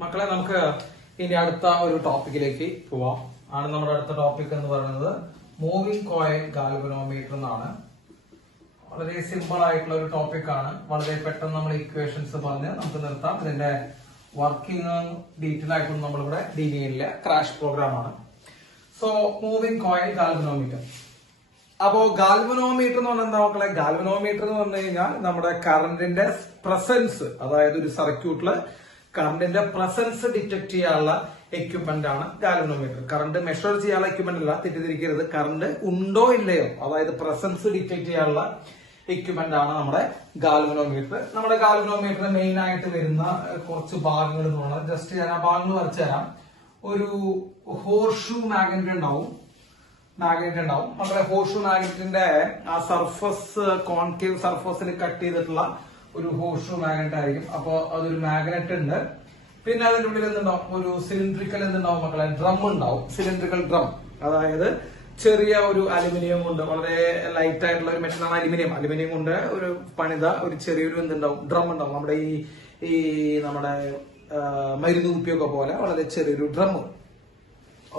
മക്കളെ നമുക്ക് ഇനി അടുത്ത ഒരു ടോപ്പിക്കിലേക്ക് പോവാം. ആണ് നമ്മുടെ അടുത്ത ടോപ്പിക് എന്ന് പറയുന്നത് മൂവിംഗ് കോയിൽ ഗാൽവനോമീറ്റർ എന്നാണ്. വളരെ സിമ്പിൾ ആയിട്ടുള്ള ഒരു ടോപ്പിക് ആണ്. വളരെ പെട്ടെന്ന് നമ്മൾ ഇക്വേഷൻസ് പറഞ്ഞ് നമുക്ക് നിർത്താം. ഇതിന്റെ വർക്കിംഗ് ഡീറ്റെയിൽ ആയിട്ടൊന്നും നമ്മളിവിടെ ഡീൽ ചെയ്യില്ല, ക്രാഷ് പ്രോഗ്രാം ആണ്. So moving coil galvanometer. അപ്പോ ഗാൽവനോമീറ്റർ എന്ന് പറഞ്ഞാൽ എന്താ മക്കളെ? ഗാൽവനോമീറ്റർ എന്ന് പറഞ്ഞു കഴിഞ്ഞാൽ നമ്മുടെ കറന്റിന്റെ പ്രസൻസ്, അതായത് ഒരു സർക്യൂട്ടില് കറന്റിന്റെ പ്രസൻസ് ഡിറ്റക്ട് ചെയ്യാനുള്ള എക്യുപ്മെന്റ് ആണ് ഗാൽവനോമീറ്റർ. കറണ്ട് മെഷർ ചെയ്യാനുള്ള എക്യുപ്മെന്റ് അല്ല, തെറ്റിദ്ധരിക്കരുത്. കറണ്ട് ഉണ്ടോ ഇല്ലയോ, അതായത് പ്രസൻസ് ഡിറ്റക്ട് ചെയ്യാനുള്ള എക്യുപ്മെന്റ് ആണ് നമ്മുടെ ഗാൽവനോമീറ്റർ. നമ്മുടെ ഗാൽവനോമീറ്ററിന് മെയിൻ ആയിട്ട് വരുന്ന കുറച്ച് ഭാഗങ്ങൾ എന്ന് പറഞ്ഞാൽ ജസ്റ്റ് ഞാൻ ആ ഭാഗങ്ങൾ വരച്ചു തരാം. ഒരു ഹോർഷൂ മാഗ്നറ്റ് ഉണ്ടാവും. മക്കളെ ഹോർഷൂ മാഗ്നറ്റിന്റെ ആ സർഫസ് കോൺകേവ് സർഫസിൽ കട്ട് ചെയ്തിട്ടുള്ള ഒരു ഹോർഷൂ മാഗ്നറ്റ് ആയിരിക്കും. അപ്പൊ അതൊരു മാഗ്നറ്റ് ഉണ്ട്. പിന്നെ അതിന്റെ ഉള്ളിൽ എന്തുണ്ടാവും? ഒരു സിലിണ്ട്രിക്കൽ എന്തുണ്ടാവും മക്കളെ? ഡ്രം ഉണ്ടാവും. സിലിണ്ട്രിക്കൽ ഡ്രം, അതായത് ചെറിയ ഒരു അലുമിനിയം കൊണ്ട്, വളരെ ലൈറ്റ് ആയിട്ടുള്ള ഒരു മെറ്റലാണ് അലുമിനിയം കൊണ്ട് ഒരു പണിത ഒരു ചെറിയൊരു എന്തുണ്ടാവും? ഡ്രം ഉണ്ടാവും. നമ്മുടെ ഈ നമ്മുടെ മരുന്ന് കുപ്പിയൊക്കെ പോലെ വളരെ ചെറിയൊരു ഡ്രം.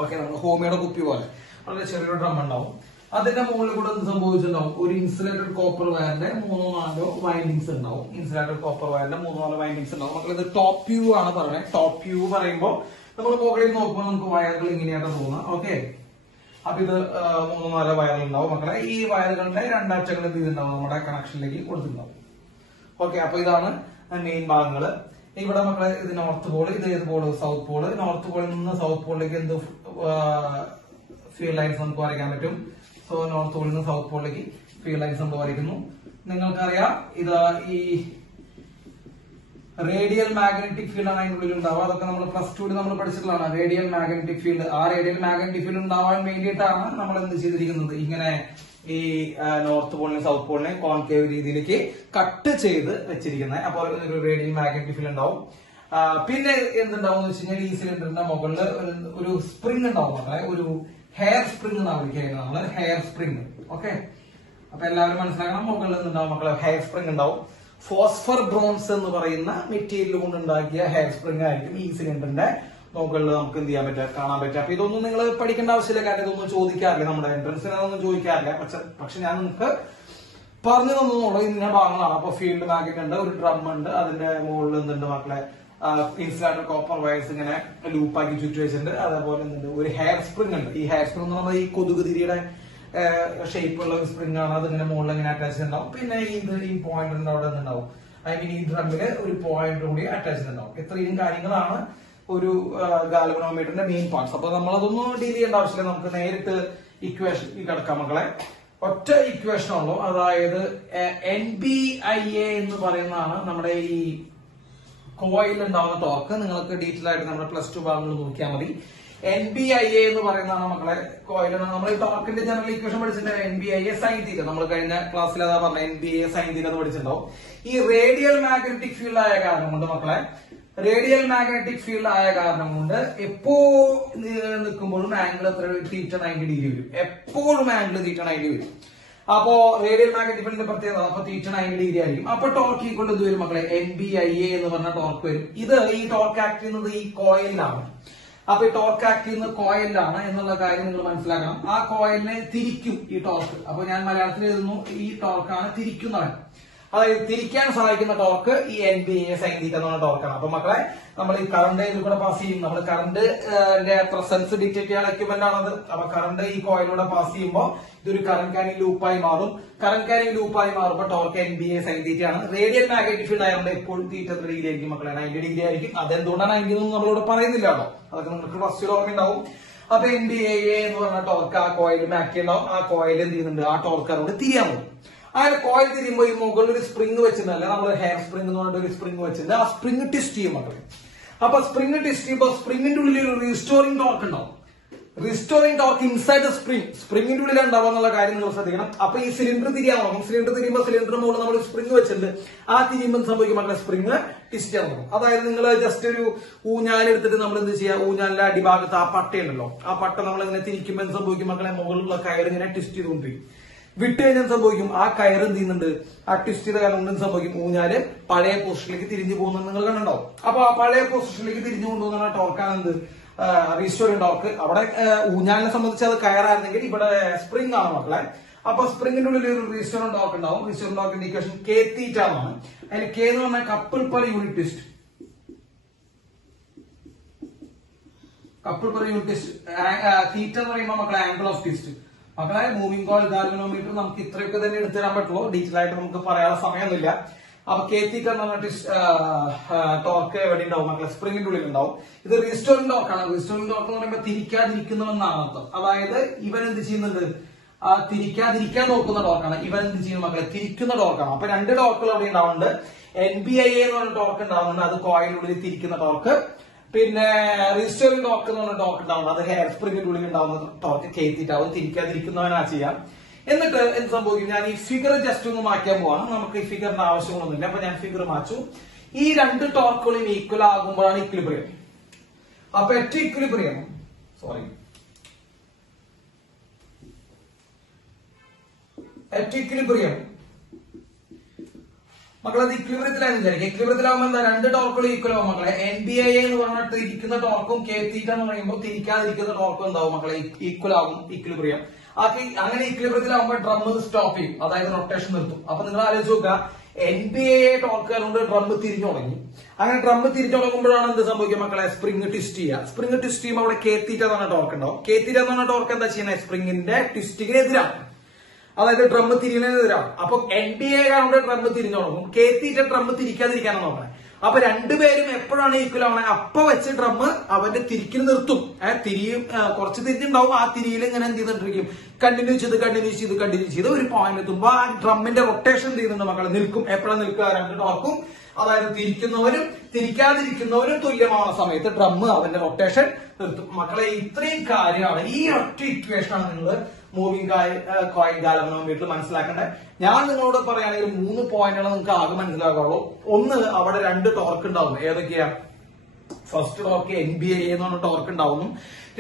ഓക്കെ, നമ്മുടെ ഹോമിയുടെ കുപ്പി പോലെ വളരെ ചെറിയൊരു ഡ്രം ഉണ്ടാവും. അതിന്റെ മുകളിൽ കൂടെ എന്ത് സംഭവിച്ചിട്ടുണ്ടാവും? ഒരു ഇൻസുലേറ്റഡ് കോപ്പർ വയറിന്റെ 3-4 വൈൻഡിങ്സ് ഉണ്ടാവും. ഇൻസുലേറ്റഡ് കോപ്പർ വയറിന്റെ 3-4 വൈൻഡിങ്സ് ഉണ്ടാവും. മക്കൾ ഇത് ടോപ്പ് വ്യൂ ആണ് പറയുന്നത്. ടോപ്പ് വ്യൂ പറയുമ്പോൾ നമ്മൾ മുകളിൽ നോക്കുമ്പോൾ നമുക്ക് വയറുകൾ ഇങ്ങനെയാണ് തോന്നുക. ഓക്കെ, അപ്പൊ ഇത് 3-4 വയറുകൾ ഉണ്ടാവും മക്കളെ. ഈ വയറുകളുടെ രണ്ടറ്റങ്ങൾ എന്ത് ചെയ്തിട്ടുണ്ടാവും? നമ്മുടെ കണക്ഷനിലേക്ക് കൊടുത്തിട്ടുണ്ടാവും. ഓക്കെ, അപ്പൊ ഇതാണ് മെയിൻ ഭാഗങ്ങള്. ഇവിടെ മക്കളെ ഇത് നോർത്ത് പോള്, ഇത് ഏത് പോള്? South Paul. നോർത്ത് പോളിൽ നിന്ന് സൗത്ത് പോളിലേക്ക് എന്ത് ഫീൽഡ് ലൈൻസ് നമുക്ക് വരയ്ക്കാൻ പറ്റും. സോ നോർത്ത് പോളിൽ നിന്ന് സൗത്ത് പോളിലേക്ക് ഫീൽഡ് ലൈൻസ് നമ്മൾ വരയ്ക്കുന്നു. നിങ്ങൾക്കറിയാം ഇത് ഈ റേഡിയൽ മാഗ്നറ്റിക് ഫീൽഡ് ആണ് അതിനുള്ളിൽ ഉണ്ടാവുക. അതൊക്കെ നമ്മൾ പ്ലസ് 2 നമ്മൾ പഠിച്ചിട്ടുള്ളതാണ്. Radial magnetic field. ആ റേഡിയൽ മാഗ്നറ്റിക് ഫീൽഡ് ഉണ്ടാവാൻ വേണ്ടിയിട്ടാണ് നമ്മൾ എന്ത് ചെയ്തിരിക്കുന്നത്? ഇങ്ങനെ ഈ നോർത്ത് പോളിനെ സൗത്ത് പോളിനെ കോൺകേവ് രീതിയിലേക്ക് കട്ട് ചെയ്ത് വെച്ചിരിക്കുന്നത്. അപ്പോൾ ഒരു റേഡിയൽ മാഗ്നറ്റിക് ഫീൽഡ് ഉണ്ടാവും. പിന്നെ എന്തുണ്ടാവും എന്ന് വെച്ച് കഴിഞ്ഞാൽ ഈ സിലിണ്ടറിന്റെ മുകളിൽ ഒരു സ്പ്രിംഗ് ഉണ്ടാവും മക്കളെ. ഒരു ഹെയർ സ്പ്രിംഗ് എന്നാണ് വിളിക്കുന്നത് നമ്മള്, ഹെയർ സ്പ്രിംഗ്. ഓക്കെ, അപ്പൊ എല്ലാവരും മനസ്സിലാക്കണം. മുകളിൽ എന്തുണ്ടാവും മക്കളെ? ഹെയർ സ്പ്രിംഗ് ഉണ്ടാവും. ഫോസ്ഫർ ബ്രോൺസ് എന്ന് പറയുന്ന മെറ്റീരിയൽ കൊണ്ട് ഉണ്ടാക്കിയ ഹെയർ സ്പ്രിംഗ് ആയിരിക്കും ഈ സിലിണ്ടറിന്റെ മുകളിൽ നമുക്ക് എന്ത് ചെയ്യാൻ പറ്റുക? കാണാൻ പറ്റുക. അപ്പൊ ഇതൊന്നും നിങ്ങൾ പഠിക്കേണ്ട ആവശ്യമില്ല, കാരണം ഇതൊന്നും ചോദിക്കാറില്ല, നമ്മുടെ എൻട്രൻസിന് അതൊന്നും ചോദിക്കാറില്ല. പക്ഷെ ഞാൻ നിങ്ങൾക്ക് പറഞ്ഞു തന്നുള്ളൂ ഇന്ന ഭാഗങ്ങളാണ്. അപ്പൊ ഫീൽഡ് മാഗ്നറ്റ് ഉണ്ട്, ഒരു ഡ്രം ഉണ്ട്, അതിന്റെ മുകളിൽ എന്തുണ്ട് മക്കളെ? ഇൻസുലേറ്റഡ് കോപ്പർ വയർസ് ഇങ്ങനെ ലൂപ്പാക്കി ചുറ്റി വെച്ചിട്ടുണ്ട്. അതേപോലെ എന്തുണ്ട്? ഒരു ഹെയർ സ്പ്രിംഗ് ഉണ്ട്. ഈ ഹെയർ സ്പ്രിംഗ് എന്ന് പറഞ്ഞാൽ ഈ കൊതുക് തിരിയുടെ ഷേപ്പുള്ള ഒരു സ്പ്രിംഗ് ആണ്. അതിങ്ങനെ മുകളിൽ ഇങ്ങനെ അറ്റാച്ച് ഉണ്ടാവും. പിന്നെ ഈ പോയിന്റിന്റെ അവിടെ നിന്നുണ്ടാവും. ഐ മീൻ ഈ ഡ്രമ്മില് ഒരു പോയിന്റ് കൂടി അറ്റാച്ച് ഉണ്ടാവും. ഇത്രയും കാര്യങ്ങളാണ് ഒരു ഗാൽവനോമീറ്ററിന്റെ മെയിൻ പാർട്സ്. അപ്പൊ നമ്മളതൊന്നും ഡീൽ ചെയ്യേണ്ട ആവശ്യമില്ല. നമുക്ക് നേരിട്ട് ഇക്വേഷൻ കിടക്കാം മക്കളെ. ഒറ്റ ഇക്വേഷൻ ഉള്ളൂ, അതായത് NBIA എന്ന് പറയുന്നതാണ് നമ്മുടെ ഈ കോയിൽ ഉണ്ടാവുന്ന ടോർക്ക്. നിങ്ങൾക്ക് ഡീറ്റെയിൽ ആയിട്ട് നമ്മുടെ പ്ലസ് 2 ഭാഗങ്ങൾ നോക്കിയാൽ മതി. NBIA എന്ന് പറയുന്നതാണ് മക്കളെ കോയിൽ. നമ്മൾ ഈ ടോർക്കിന്റെ ജനറൽ ഇക്വേഷൻ പഠിച്ചിട്ടുണ്ട്. NBIA sine theta. നമ്മൾ കഴിഞ്ഞ ക്ലാസ്സിൽ അതാ പറഞ്ഞ NBIA സൈൻ തീറ്റ എന്ന് പഠിച്ചിട്ടുണ്ടാവും. ഈ റേഡിയൽ മാഗ്നറ്റിക് ഫീൽഡ് ആയ കാരണം കൊണ്ട് മക്കളെ, റേഡിയൽ മാഗ്നറ്റിക് ഫീൽഡ് ആയ കാരണം കൊണ്ട് എപ്പോ നിൽക്കുമ്പോഴും ആംഗിൾ എത്ര? തീറ്റ 90 ഡിഗ്രി വരും. എപ്പോഴും ആംഗിൾ തീറ്റ 90 വരും. അപ്പോ റേഡിയൽ മാഗ്നറ്റിക് ഫീൽഡിന്റെ പ്രത്യേകത അപ്പൊ തീറ്റ 90 ഡിഗ്രി ആയിരിക്കും. അപ്പൊ ടോർക്ക് ഈക്വൽ എന്ത് വരും മക്കളെ? NBIA എന്ന് പറഞ്ഞ ടോർക്ക് വരും. ഈ ടോർക്ക് ആക്ട് ചെയ്യുന്നത് ഈ കോയിലാണ്. അപ്പൊ ഈ ടോർക്ക് ആക്ട് ചെയ്യുന്നത് കോയിലാണ് എന്നുള്ള കാര്യം നിങ്ങൾ മനസ്സിലാക്കണം. ആ കോയിലിനെ തിരിക്കും ഈ ടോർക്ക്. അപ്പൊ ഞാൻ മലയാളത്തിൽ എഴുതുന്നു, ഈ ടോർക്കാണ് തിരിക്കുന്നവൻ. അതായത് തിരിക്കാൻ സഹായിക്കുന്ന ടോർക്ക് ഈ NBIA സൈൻ തീറ്റ എന്ന് പറഞ്ഞ ടോർക്കാണ്. അപ്പൊ മക്കളെ നമ്മൾ ഈ കറണ്ട് ഇതിൽ കൂടെ പാസ് ചെയ്യും. നമ്മൾ കറണ്ടിന്റെ പ്രസൻസ് ഡിറ്റക്ട് ചെയ്യാൻ എക്യുപ്മെന്റ് ആണത്. അപ്പൊ കറണ്ട് ഈ കോയിലൂടെ പാസ് ചെയ്യുമ്പോൾ ഇതൊരു കറന്റ് ക്യാരിങ് ലൂപ്പായി മാറും. കറന്റ് ക്യാരിങ് ലൂപ്പായി മാറുമ്പോൾ ടോർക്ക് NBIA സൈൻ തീറ്റയാണ്. റേഡിയൽ മാഗ്നറ്റിക് ഫീൽഡ് ആയതുകൊണ്ട് എപ്പോഴും തീറ്റ 3 ഡിഗ്രി ആയിരിക്കും മക്കളെ, 90 ഡിഗ്രി ആയിരിക്കും. അതെന്തുകൊണ്ടാണ് 90 എന്ന് നമ്മളിവിടെ പറയുന്നില്ല കേട്ടോ, അതൊക്കെ നിങ്ങൾക്ക് ഫസ്റ്റ് ഓർമ്മയുണ്ടാവും. അപ്പൊ NBIA എന്ന് പറഞ്ഞ ടോർക്ക് ആ കോയിലും ആക്ട് ഉണ്ടാവും. ആ കോയിൽ എന്ത് ചെയ്യുന്നുണ്ട്? ആ ടോർക്ക് അതുകൊണ്ട് തിരിയാൻ പോകും. ആ കോയിൽ തിരിയുമ്പോൾ ഈ മുകളിൽ ഒരു സ്പ്രിംഗ് വെച്ചിട്ടുണ്ടല്ല, നമ്മൾ ഹെയർ സ്പ്രിംഗ് എന്ന് പറഞ്ഞിട്ട് ഒരു സ്പ്രിംഗ് വെച്ചിട്ടുണ്ട്. ആ സ്പ്രിംഗ് ട്വിസ്റ്റ് ചെയ്യും മക്കളെ. അപ്പൊ സ്പ്രിംഗ് ട്വിസ്റ്റ് ചെയ്യുമ്പോൾ സ്പ്രിംഗിന്റെ ഉള്ളിൽ ഒരു റീസ്റ്റോറിംഗ് ടോർക്ക് ഉണ്ടാവും. റീസ്റ്റോറിംഗ് ടോർക്ക് ഇൻസൈഡ് ദ സ്പ്രിംഗിന്റെ ഉള്ളിൽ ഉണ്ടാവും എന്നുള്ള കാര്യം നിങ്ങൾ ശ്രദ്ധിക്കണം. അപ്പൊ ഈ സിലിണ്ടർ തിരിയാൻ തുടങ്ങും. സിലിണ്ടർ തിരിയുമ്പോൾ സിലിണ്ടറിന് മുകളിൽ നമ്മൾ സ്പ്രിംഗ് വെച്ചിട്ടുണ്ട്. ആ തിരിയുമ്പോൾ സംഭവിക്കും മക്കളെ? സ്പ്രിംഗ് ട്വിസ്റ്റ് ചെയ്യാൻ തുടങ്ങും. അതായത് നിങ്ങൾ ജസ്റ്റ് ഒരു ഊഞ്ഞാലെടുത്തിട്ട് നമ്മൾ എന്ത് ചെയ്യുക? ഊഞ്ഞാലിന്റെ അടിഭാഗത്ത് ആ പട്ടയുണ്ടല്ലോ, ആ പട്ട നമ്മൾ ഇങ്ങനെ തിരിക്കുമ്പോൾ സംഭവിക്കും മക്കളെ? മുകളിലുള്ള കയർ ഇങ്ങനെ ട്വിസ്റ്റ് ചെയ്തുകൊണ്ടിരിക്കും. വിട്ട് കഴിഞ്ഞാൽ സംഭവിക്കും ആ കയർ എന്ത് ചെയ്യുന്നുണ്ട്, ആ ട്വിസ്റ്റ് ചെയ്ത കാരണം എന്ത് സംഭവിക്കും, ഊഞ്ഞാല് പഴയ പൊസിഷനിലേക്ക് തിരിഞ്ഞു പോകുന്നത് നിങ്ങൾ കണ്ടുണ്ടാവും. അപ്പൊ ആ പഴയ പൊസിഷനിലേക്ക് തിരിഞ്ഞു കൊണ്ടുപോകുന്ന ടോർക്കാണ് എന്ത്, റീസ്റ്റോറിംഗ് ടോർക്ക്. അവിടെ ഊഞ്ഞാലിനെ സംബന്ധിച്ച് അത് കയറായിരുന്നെങ്കിൽ ഇവിടെ സ്പ്രിംഗ് ആണ് മക്കളെ. അപ്പൊ സ്പ്രിംഗിന്റെ ഉള്ളിൽ ഒരു റീസ്റ്റോറിംഗ് ടോർക്ക് ഉണ്ടാവും. റീസ്റ്റോറിംഗ് ടോർക്കിന്റെ ഇക്വേഷൻ കെ തീറ്റ എന്നാണ്. അതിന് കെ എന്ന് പറഞ്ഞാൽ couple per unit twist. Couple per unit twist. Theta എന്ന് പറയുമ്പോൾ മക്കളെ ആംഗിൾ ഓഫ് ട്വിസ്റ്റ്. മക്കളെ മൂവിംഗ് കോയിൽ ഗാൽവനോമീറ്റർ നമുക്ക് ഇത്രയൊക്കെ തന്നെ എടുത്തു തരാൻ പറ്റുള്ളൂ, ഡീറ്റെയിൽ ആയിട്ട് നമുക്ക് പറയാനുള്ള സമയമൊന്നുമില്ല. അപ്പൊ കെ തീറ്റ എന്ന് പറഞ്ഞ ടോർക്ക് എവിടെ ഉണ്ടാവും മക്കളെ, സ്പ്രിംഗിന്റെ ഉള്ളിൽ ഉണ്ടാവും. ഇത് റീസ്റ്റോറിംഗ് ടോർക്കാണ്. റീസ്റ്റോറിംഗ് ടോർക്ക് എന്ന് പറയുമ്പോൾ തിരിക്കാതിരിക്കുന്നവെന്നാണ് അർത്ഥം. അതായത് ഇവൻ എന്ത് ചെയ്യുന്നുണ്ട്, തിരിക്കാതിരിക്കാൻ നോക്കുന്ന ടോർക്കാണ്. ഇവൻ എന്ത് ചെയ്യുന്ന മക്കളെ, തിരിക്കുന്ന ടോർക്കാണ്. അപ്പൊ രണ്ട് ടോർക്കുകൾ അവിടെ ഉണ്ടാവുന്നുണ്ട്. NBIA എന്ന് പറഞ്ഞ ടോർക്ക് ഉണ്ടാവുന്നുണ്ട്, അത് കോയിലുള്ളിൽ തിരിക്കുന്ന ടോർക്ക്. പിന്നെ റീസ്റ്റോറിംഗ് ടോർക്ക് എന്ന് പറഞ്ഞ ടോർക്ക് ഉണ്ടാവുന്നത്, അത് ഹെയർ സ്പ്രിംഗിന്റെ ഉള്ളിൽ ഉണ്ടാവുന്ന ടോർക്ക് കെ തീറ്റ. അവൻ തിരിക്കാതിരിക്കുന്നവനാ ചെയ്യാം. എന്നിട്ട് എന്ത് സംഭവിക്കും, ഞാൻ ഈ ഫിഗർ ജസ്റ്റ് ഒന്ന് മാറ്റാൻ പോവാണ്. നമുക്ക് ഈ ഫിഗറിന്റെ ആവശ്യമൊന്നുമില്ല. അപ്പൊ ഞാൻ ഫിഗർ മാച്ചു. ഈ രണ്ട് ടോർക്കുകളും ഈക്വൽ ആകുമ്പോഴാണ് ഇക്വിലിബ്രിയം. അപ്പൊ ഏറ്റവും ഇക്വിലിബ്രിയം മക്കളത് ഇക്വിലിബ്രിയത്തിലായിരുന്നു വിചാരിക്കും. ഇക്വിലിബ്രിയത്തിലാവുമ്പോൾ എന്താ, രണ്ട് ടോർക്കുകൾ ഈക്വൽ ആവും മക്കളെ. NBIA എന്ന് പറഞ്ഞിട്ട് ഇരിക്കുന്ന ടോർക്കും കെ തീറ്റ എന്ന് പറയുമ്പോൾ തിരിക്കാതിരിക്കുന്ന ടോർക്കും എന്താവും മക്കളെ, ഈക്വൽ ആവും ഇക്വിലിബ്രിയം. അങ്ങനെ ഇക്വിലിബ്രിയത്തിലാവുമ്പോൾ ഡ്രം സ്റ്റോപ്പ് ചെയ്യും, അതായത് റൊട്ടേഷൻ നിർത്തും. അപ്പൊ നിങ്ങൾ ആലോചിച്ച് നോക്കുക, NBIA ടോർക്ക് കൊണ്ട് ഡ്രം തിരിഞ്ഞു തുടങ്ങി. അങ്ങനെ ഡ്രം തിരിഞ്ഞു തുടങ്ങുമ്പോഴാണ് എന്ത് സംഭവിക്കുക മക്കളെ, സ്പ്രിംഗ് ട്വിസ്റ്റ് ചെയ്യുക. സ്പ്രിംഗ് ട്വിസ്റ്റ് ചെയ്യുമ്പോൾ അവിടെ കെ തീറ്റ എന്ന് പറഞ്ഞ ടോർക്ക് ഉണ്ടാവും. കെ തീറ്റ എന്ന് പറഞ്ഞ ടോർക്ക് എന്താ ചെയ്യുന്നത്, സ്പ്രിംഗിന്റെ ട്വിസ്റ്റിങ്ങിനെതിരാണ്, അതായത് ഡ്രം തിരിയുന്നതിനെതിരാണ്. അപ്പൊ NBIA കൊണ്ട് ഡ്രം തിരിഞ്ഞു തുടങ്ങും, കെ തീറ്റ ഡ്രം തിരിക്കാതിരിക്കാനാണ് നോക്കണേ. അപ്പൊ രണ്ടുപേരും എപ്പോഴാണ് ഈക്വൽ ആവണേ, അപ്പൊ വെച്ച് ഡ്രം അവന്റെ തിരിക്കൽ നിർത്തും. തിരിയും കുറച്ച് തിരിഞ്ഞുണ്ടാവും. ആ തിരിയിൽ ഇങ്ങനെ എന്ത് ചെയ്തിട്ടിരിക്കും, കണ്ടിന്യൂ ചെയ്ത് ഒരു പോയിന്റ് എത്തുമ്പോ ആ ഡ്രമ്മിന്റെ റൊട്ടേഷൻ എന്ത് ചെയ്യുന്നുണ്ട് മക്കളെ, നിൽക്കും. എപ്പോഴാണ് നിൽക്കുക, രണ്ട് ടോർക്കും അതായത് തിരിക്കുന്നവരും തിരിക്കാതിരിക്കുന്നവരും തുല്യമാവുന്ന സമയത്ത് ഡ്രം അവന്റെ റൊട്ടേഷൻ നിർത്തും. മക്കളെ ഇത്രയും കാര്യമാണ്, ഈ ഒറ്റ ഇക്വേഷനാണ് നിങ്ങൾ മൂവിംഗ് കോയിൽ ഗാൽവനോമീറ്റർ മനസ്സിലാക്കേണ്ടത്. ഞാൻ നിങ്ങളോട് പറയുകയാണെങ്കിൽ 3 പോയിന്റുകൾ നിങ്ങൾക്ക് ആകെ മനസ്സിലാക്കാവുള്ളൂ. ഒന്ന്, അവിടെ രണ്ട് ടോർക്ക് ഉണ്ടാവും. ഏതൊക്കെയാ, ഫസ്റ്റ് ടോർക്ക് NBIA എന്ന് പറഞ്ഞ ടോർക്ക് ഉണ്ടാവുന്നു.